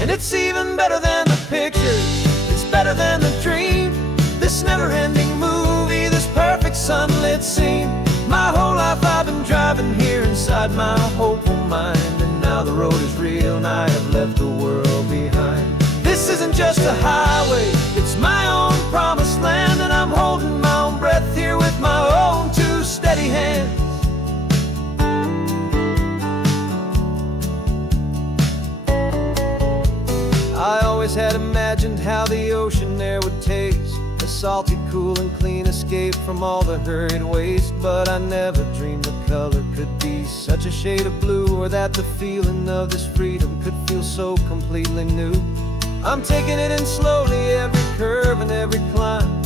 And it's even better than the pictures, it's better than the dream, this never-ending movie, this perfect sunlit scene. My whole life I've been driving here inside my hopeful mind, and now the road is real and I have left the world behind. This isn't just a highway, it's my own promised land, and I'm holding my own breath here with my own 2 steady hands. I always had imagined how the ocean there would taste, a salty, cool and clean escape from all the hurried waste. But I never dreamed the color could be such a shade of blue, or that the feeling of this freedom could feel so completely new. I'm taking it in slowly, every curve and every climb,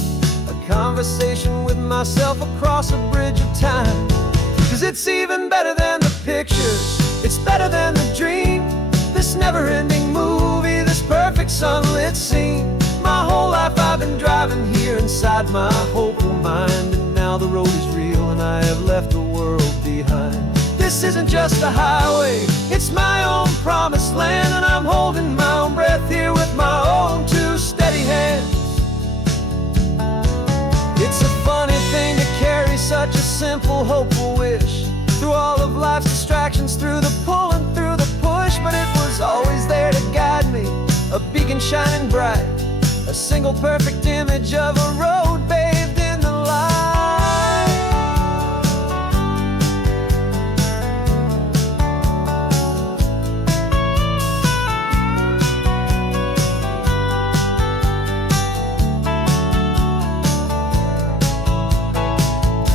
a conversation with myself across a bridge of time. 'Cause it's even better than the pictures, it's better than the dream, this never-ending movie, this perfect sunlit scene. My whole life I've been driving here inside my hopeful mind, and now the road is real and I have left the world behind. This isn't just a highway, it's my own promised land, and I'm holding my own breath here with my own 2 steady hands. It's a funny thing to carry such a simple, hopeful wish through all of life's distractions, through the pull and through the push, but it was always there to guide me, a beacon shining bright, a single perfect image of a road bathed in the light.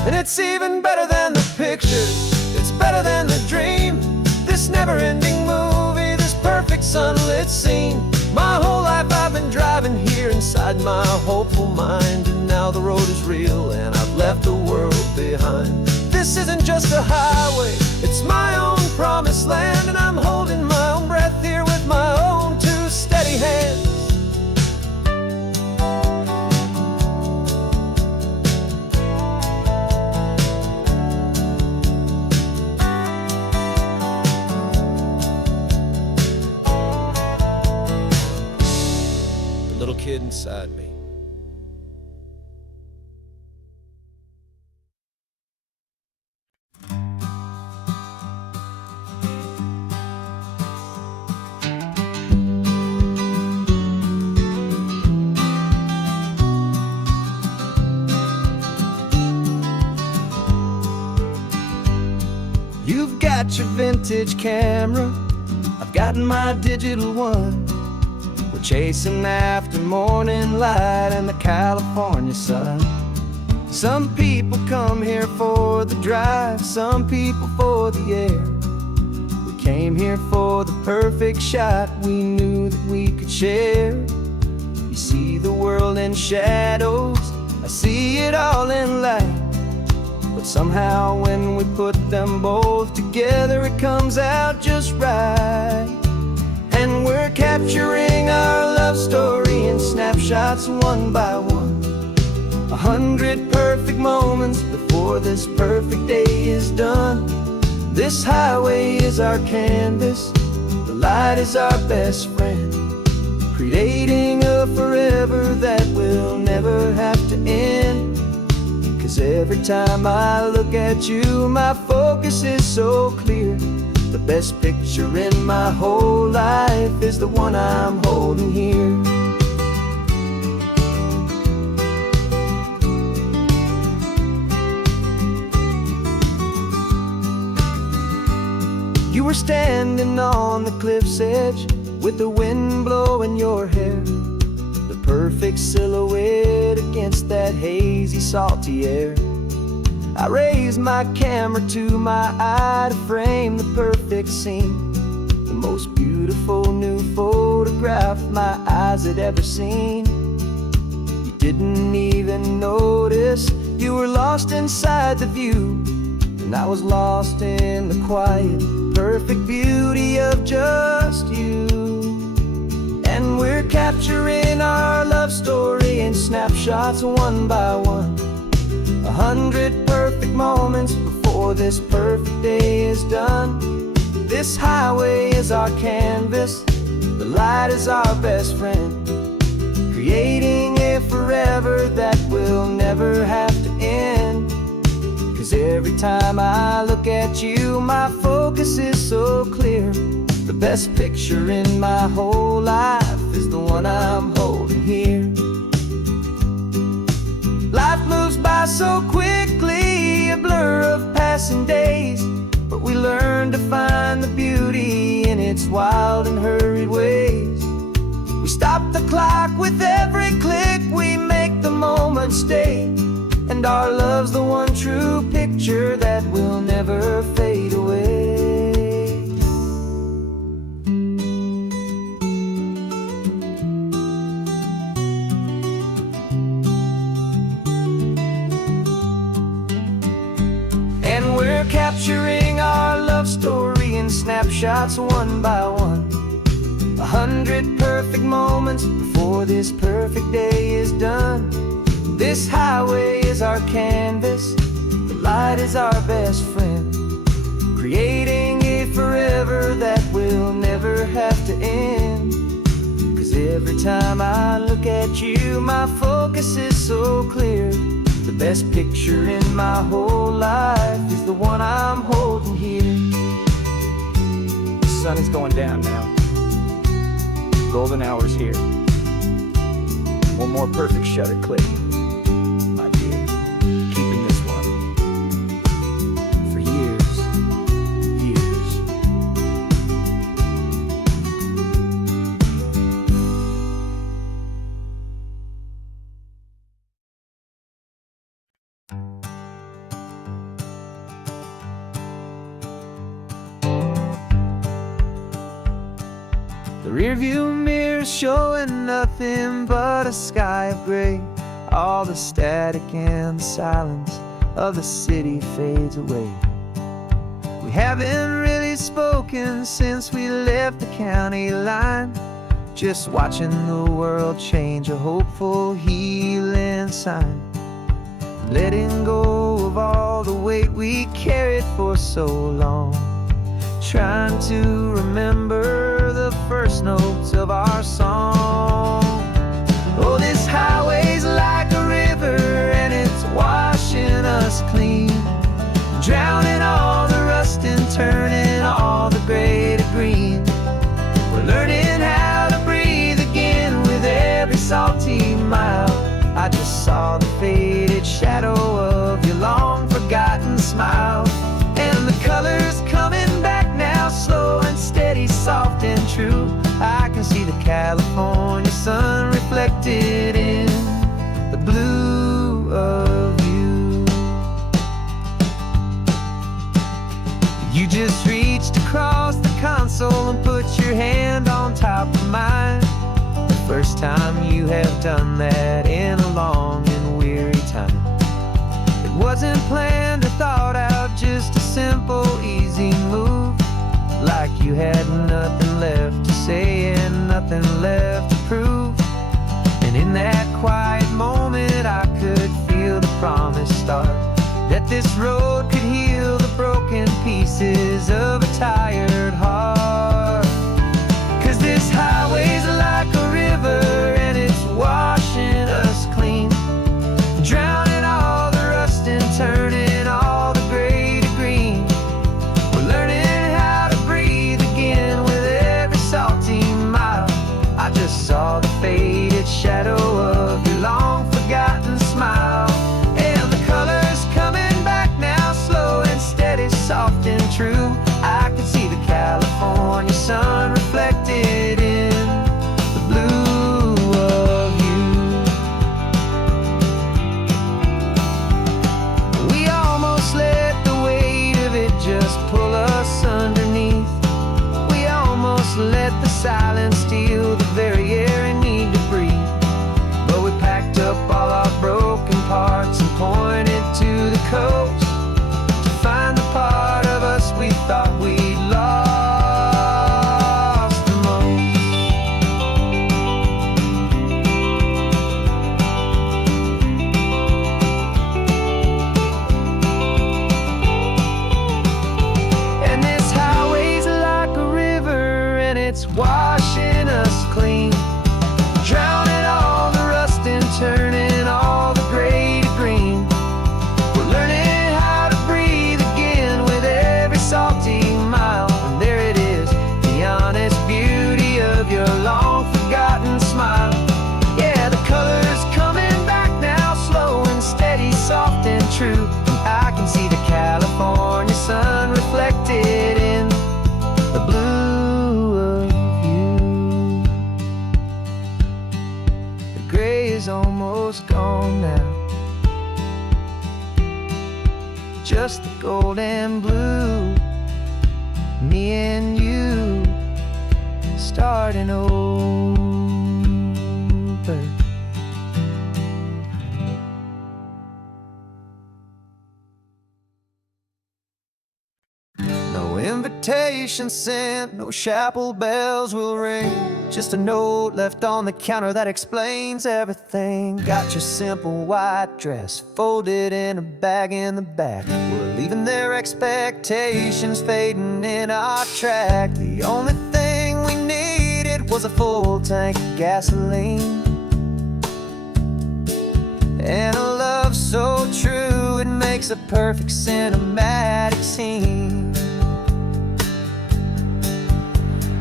And it's even better than the pictures, it's better than the dream, this never-ending movie, this perfect sunlit scene. My whole life I've been driving here inside my hopeful mind, and now the road is real and I've left the world behind. This isn't just a highway, it's my own promised land, and I'm holding my own breath here with my own 2 steady hands. Little kid inside me. You've got your vintage camera, I've got my digital one. Chasing after morning light and the California sun. Some people come here for the drive, some people for the air. We came here for the perfect shot we knew that we could share. You see the world in shadows, I see it all in light, but somehow when we put them both together it comes out just right. And we're capturing our love story in snapshots one by one, 100 perfect moments before this perfect day is done. This highway is our canvas, the light is our best friend, creating a forever that will never have to end. 'Cause every time I look at you, my focus is so clear. The best picture in my whole life is the one I'm holding here. You were standing on the cliff's edge with the wind blowing your hair, the perfect silhouette against that hazy, salty air. I raised my camera to my eye to frame the perfect scene, the most beautiful new photograph my eyes had ever seen. You didn't even notice you were lost inside the view, and I was lost in the quiet, perfect beauty of just you. And we're capturing our love story in snapshots one by one, 100 perfect moments before this perfect day is done. This highway is our canvas, the light is our best friend, creating a forever that will never have to end. 'Cause every time I look at you, my focus is so clear. The best picture in my whole life is the one I'm holding here. Life moves by so quickly, a blur of passing days, but we learn to find the beauty in its wild and hurried ways. We stop the clock with every click, we make the moment stay, and our love's the one true picture that will never fade away. And we're capturing our love story in snapshots one by one, 100 perfect moments before this perfect day is done. This highway is our canvas, the light is our best friend, creating a forever that will never have to end. 'Cause every time I look at you, my focus is so clear. The best picture in my whole life is the one I'm holding here. The sun is going down now. Golden hour's here. One more perfect shutter click, my dear. Keeping this one for years, years. The rearview mirror showing nothing but a sky of gray. All the static and the silence of the city fades away. We haven't really spoken since we left the county line, just watching the world change, a hopeful healing sign. Letting go of all the weight we carried for so long, trying to remember the first notes of our song. Oh, this highway's like a river and it's washing us clean, drowning all the rust and turning all the gray to green. We're learning how to breathe again with every salty mile. I just saw the faded shadow of your long forgotten smile, and the colors coming back now, slow and steady, soft and true. I can see the California sun reflected in the blue of you. You just reached across the console and put your hand on top of mine. The first time you have done that in a long and weary time. It wasn't planned or thought out, just a simple, easy move. Like you had nothing left to say and nothing left to prove. And in that quiet moment I could feel the promise start, that this road could heal the broken pieces of a tired heart. 'Cause this highway's like a river California sun reflected in the blue of you. We almost let the weight of it just pull us underneath. We almost let the silence steal the very air I need to breathe. But we packed up all our broken parts and pointed to the coast to find the part of us we thought we'd lost the most. And this highway's like a river, and it's washing us clean, drowning all the rust and turning all the gray to green. We're learning how to breathe again with every salty mile. And there it is, the honest beauty of your long forgotten smile. Yeah, the color's coming back now, slow and steady, soft and true. I can see the California sun reflected in the blue of you. The gray is almost gone now, just the gold and blue. Me and you starting over. No invitation sent, no chapel bells will ring, just a note left on the counter that explains everything. Got your simple white dress folded in a bag in the back. We're leaving their expectations fading in our track. The only thing we needed was a full tank of gasoline, and a love so true it makes a perfect cinematic scene.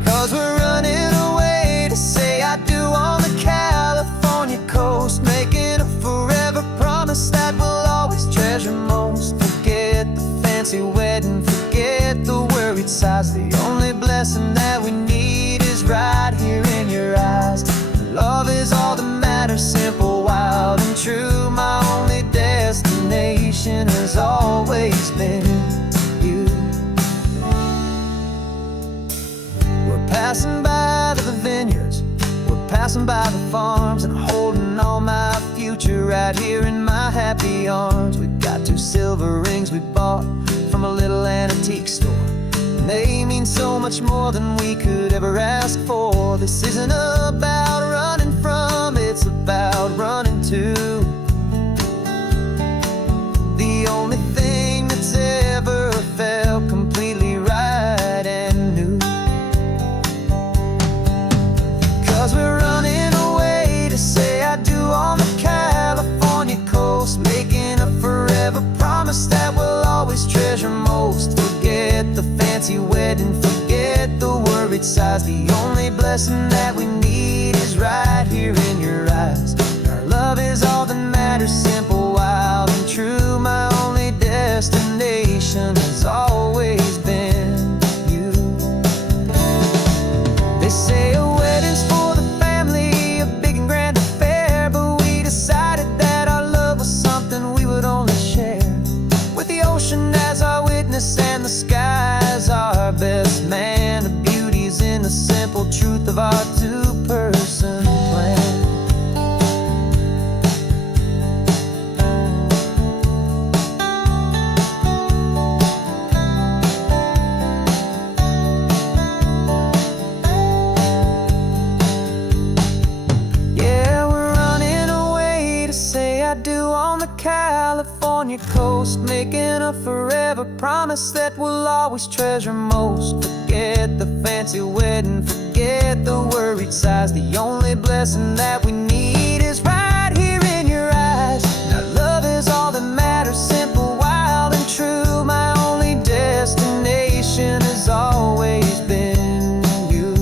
'Cause we're running away to say I do on the California coast, making a forever promise that we'll always treasure most. Forget the fancy wedding, forget the worried sighs. The only blessing that we need is right here in your eyes. Love is all that matters, simple, wild and true. My only destination has always been you. We're passing by the vineyards, we're passing by the farms, and holding on my future right here in my happy arms. We've got 2 silver rings we bought from a little antique store, and they mean so much more than we could ever ask for. This isn't about running from, it's about running to the only thing that's ever felt completely right and new. 'Cause we're running away to say I do on the California coast, making a forever promise that we'll always treasure most. Forget the fancy wedding, forget the worried sighs. The only blessing that we need is right here in your eyes. Our love is all that matters, simple, wild and true. My only destination has always been you. They say a wedding's for the family, a big and grand affair, but we decided that our love was something we would only share with the ocean as our witness and the sky as our best man. The beauty's in the simple truth of our 2-person plan. California coast, making a forever promise that we'll always treasure most. Forget the fancy wedding, forget the worried sighs. The only blessing that we need is right here in your eyes. Now love is all that matters, simple, wild and true. My only destination has always been you.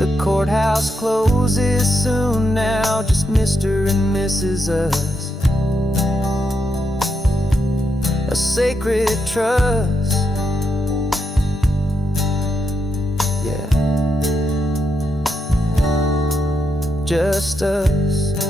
The courthouse closes soon now, just Mr. and Mrs. Us. A sacred trust. just us. The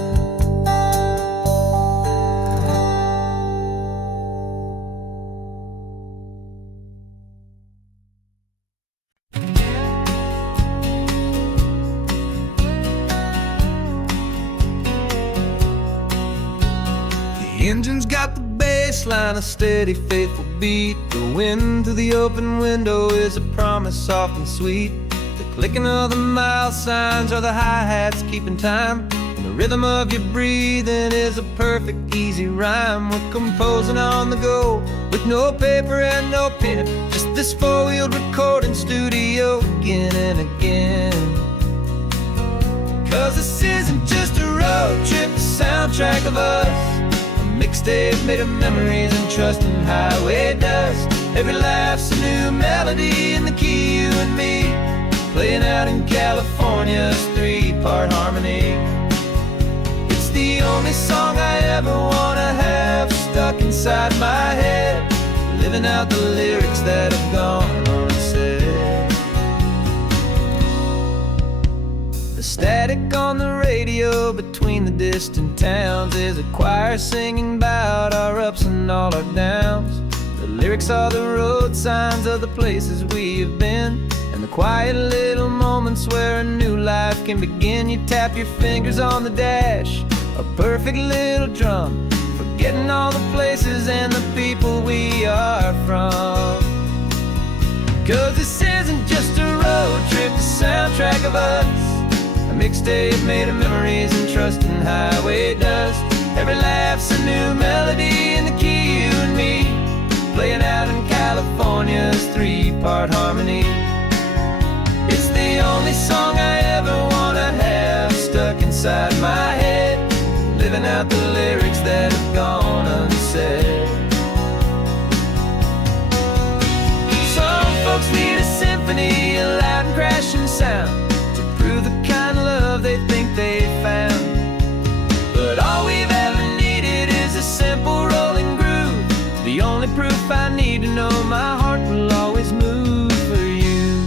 engine's got the bass line, a steady, faithful beat. The wind through the open window is a promise soft and sweet. The clicking of the mile signs are the hi-hats keeping time. And the rhythm of your breathing is a perfect, easy rhyme. We're composing on the go with no paper and no pen, just this four-wheeled recording studio again and again. 'Cause this isn't just a road trip, the soundtrack of us. Mixtape made of memories and trust in highway dust. Every laugh's a new melody in the key, you and me, playing out in California's three-part harmony. It's the only song I ever wanna have stuck inside my head, living out the lyrics that have gone unsaid. The static on the radio between the distant towns is a choir singing about our ups and all our downs. The lyrics are the road signs of the places we have been, and the quiet little moments where a new life can begin. You tap your fingers on the dash, a perfect little drum, forgetting all the places and the people we are from. 'Cause this isn't just a road trip, the soundtrack of us. A mixtape made of memories and trust in highway dust. Every laugh's a new melody in the key, you and me, playing out in California's three-part harmony. It's the only song I ever wanna have stuck inside my head, living out the lyrics that have gone unsaid. Some folks need a symphony, a loud and crashing sound, the kind of love they think they found. But all we've ever needed is a simple rolling groove, the only proof I need to know my heart will always move for you.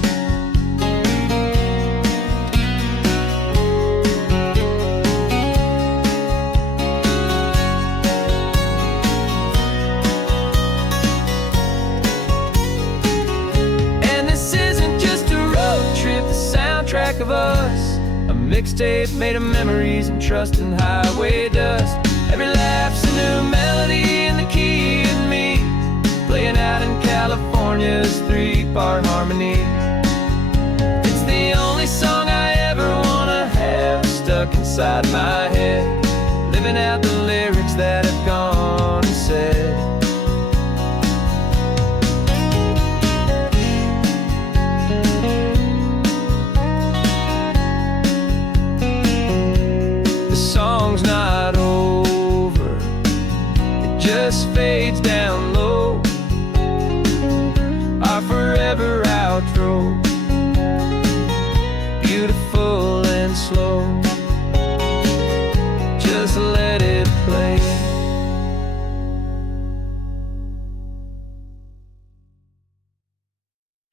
And this isn't just a road trip, the soundtrack of us. A mixtape made of memories and trust in highway dust. Every laugh's a new melody in the key, you and me, playing out in California's three-part harmony. It's the only song I ever wanna have stuck inside my head, living out the lyrics that have gone unsaid. Song's not over, it just fades down low, our forever outro.